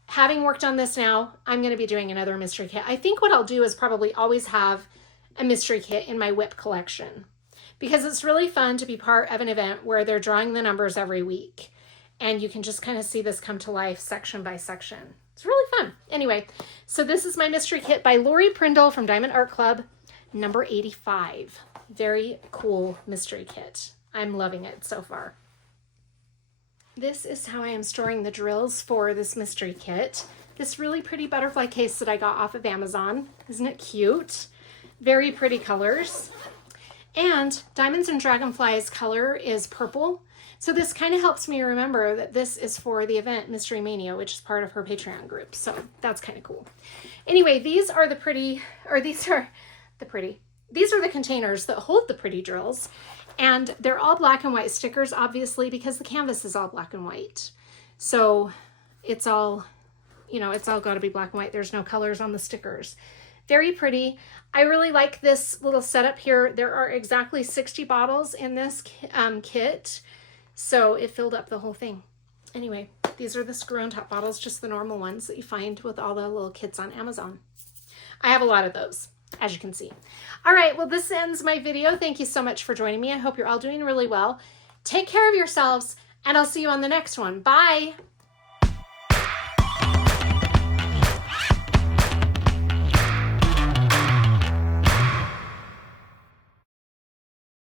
having worked on this now, I'm going to be doing another mystery kit. I think what I'll do is probably always have a mystery kit in my WIP collection because it's really fun to be part of an event where they're drawing the numbers every week. And you can just kind of see this come to life section by section. It's really fun. Anyway, so this is my mystery kit by Lori Prindle from Diamond Art Club, number 85. Very cool mystery kit. I'm loving it so far. This is how I am storing the drills for this mystery kit. This really pretty butterfly case that I got off of Amazon. Isn't it cute? Very pretty colors. And Diamonds and Dragonflies color is purple. So this kind of helps me remember that this is for the event Mystery Mania, which is part of her Patreon group. So that's kind of cool. Anyway, these are the containers that hold the pretty drills. And they're all black and white stickers, obviously, because the canvas is all black and white. So it's all, it's all got to be black and white. There's no colors on the stickers. Very pretty. I really like this little setup here. There are exactly 60 bottles in this kit. So it filled up the whole thing. Anyway, these are the screw-on top bottles, just the normal ones that you find with all the little kits on Amazon. I have a lot of those, as you can see. All right, well, this ends my video. Thank you so much for joining me. I hope you're all doing really well. Take care of yourselves, and I'll see you on the next one. Bye.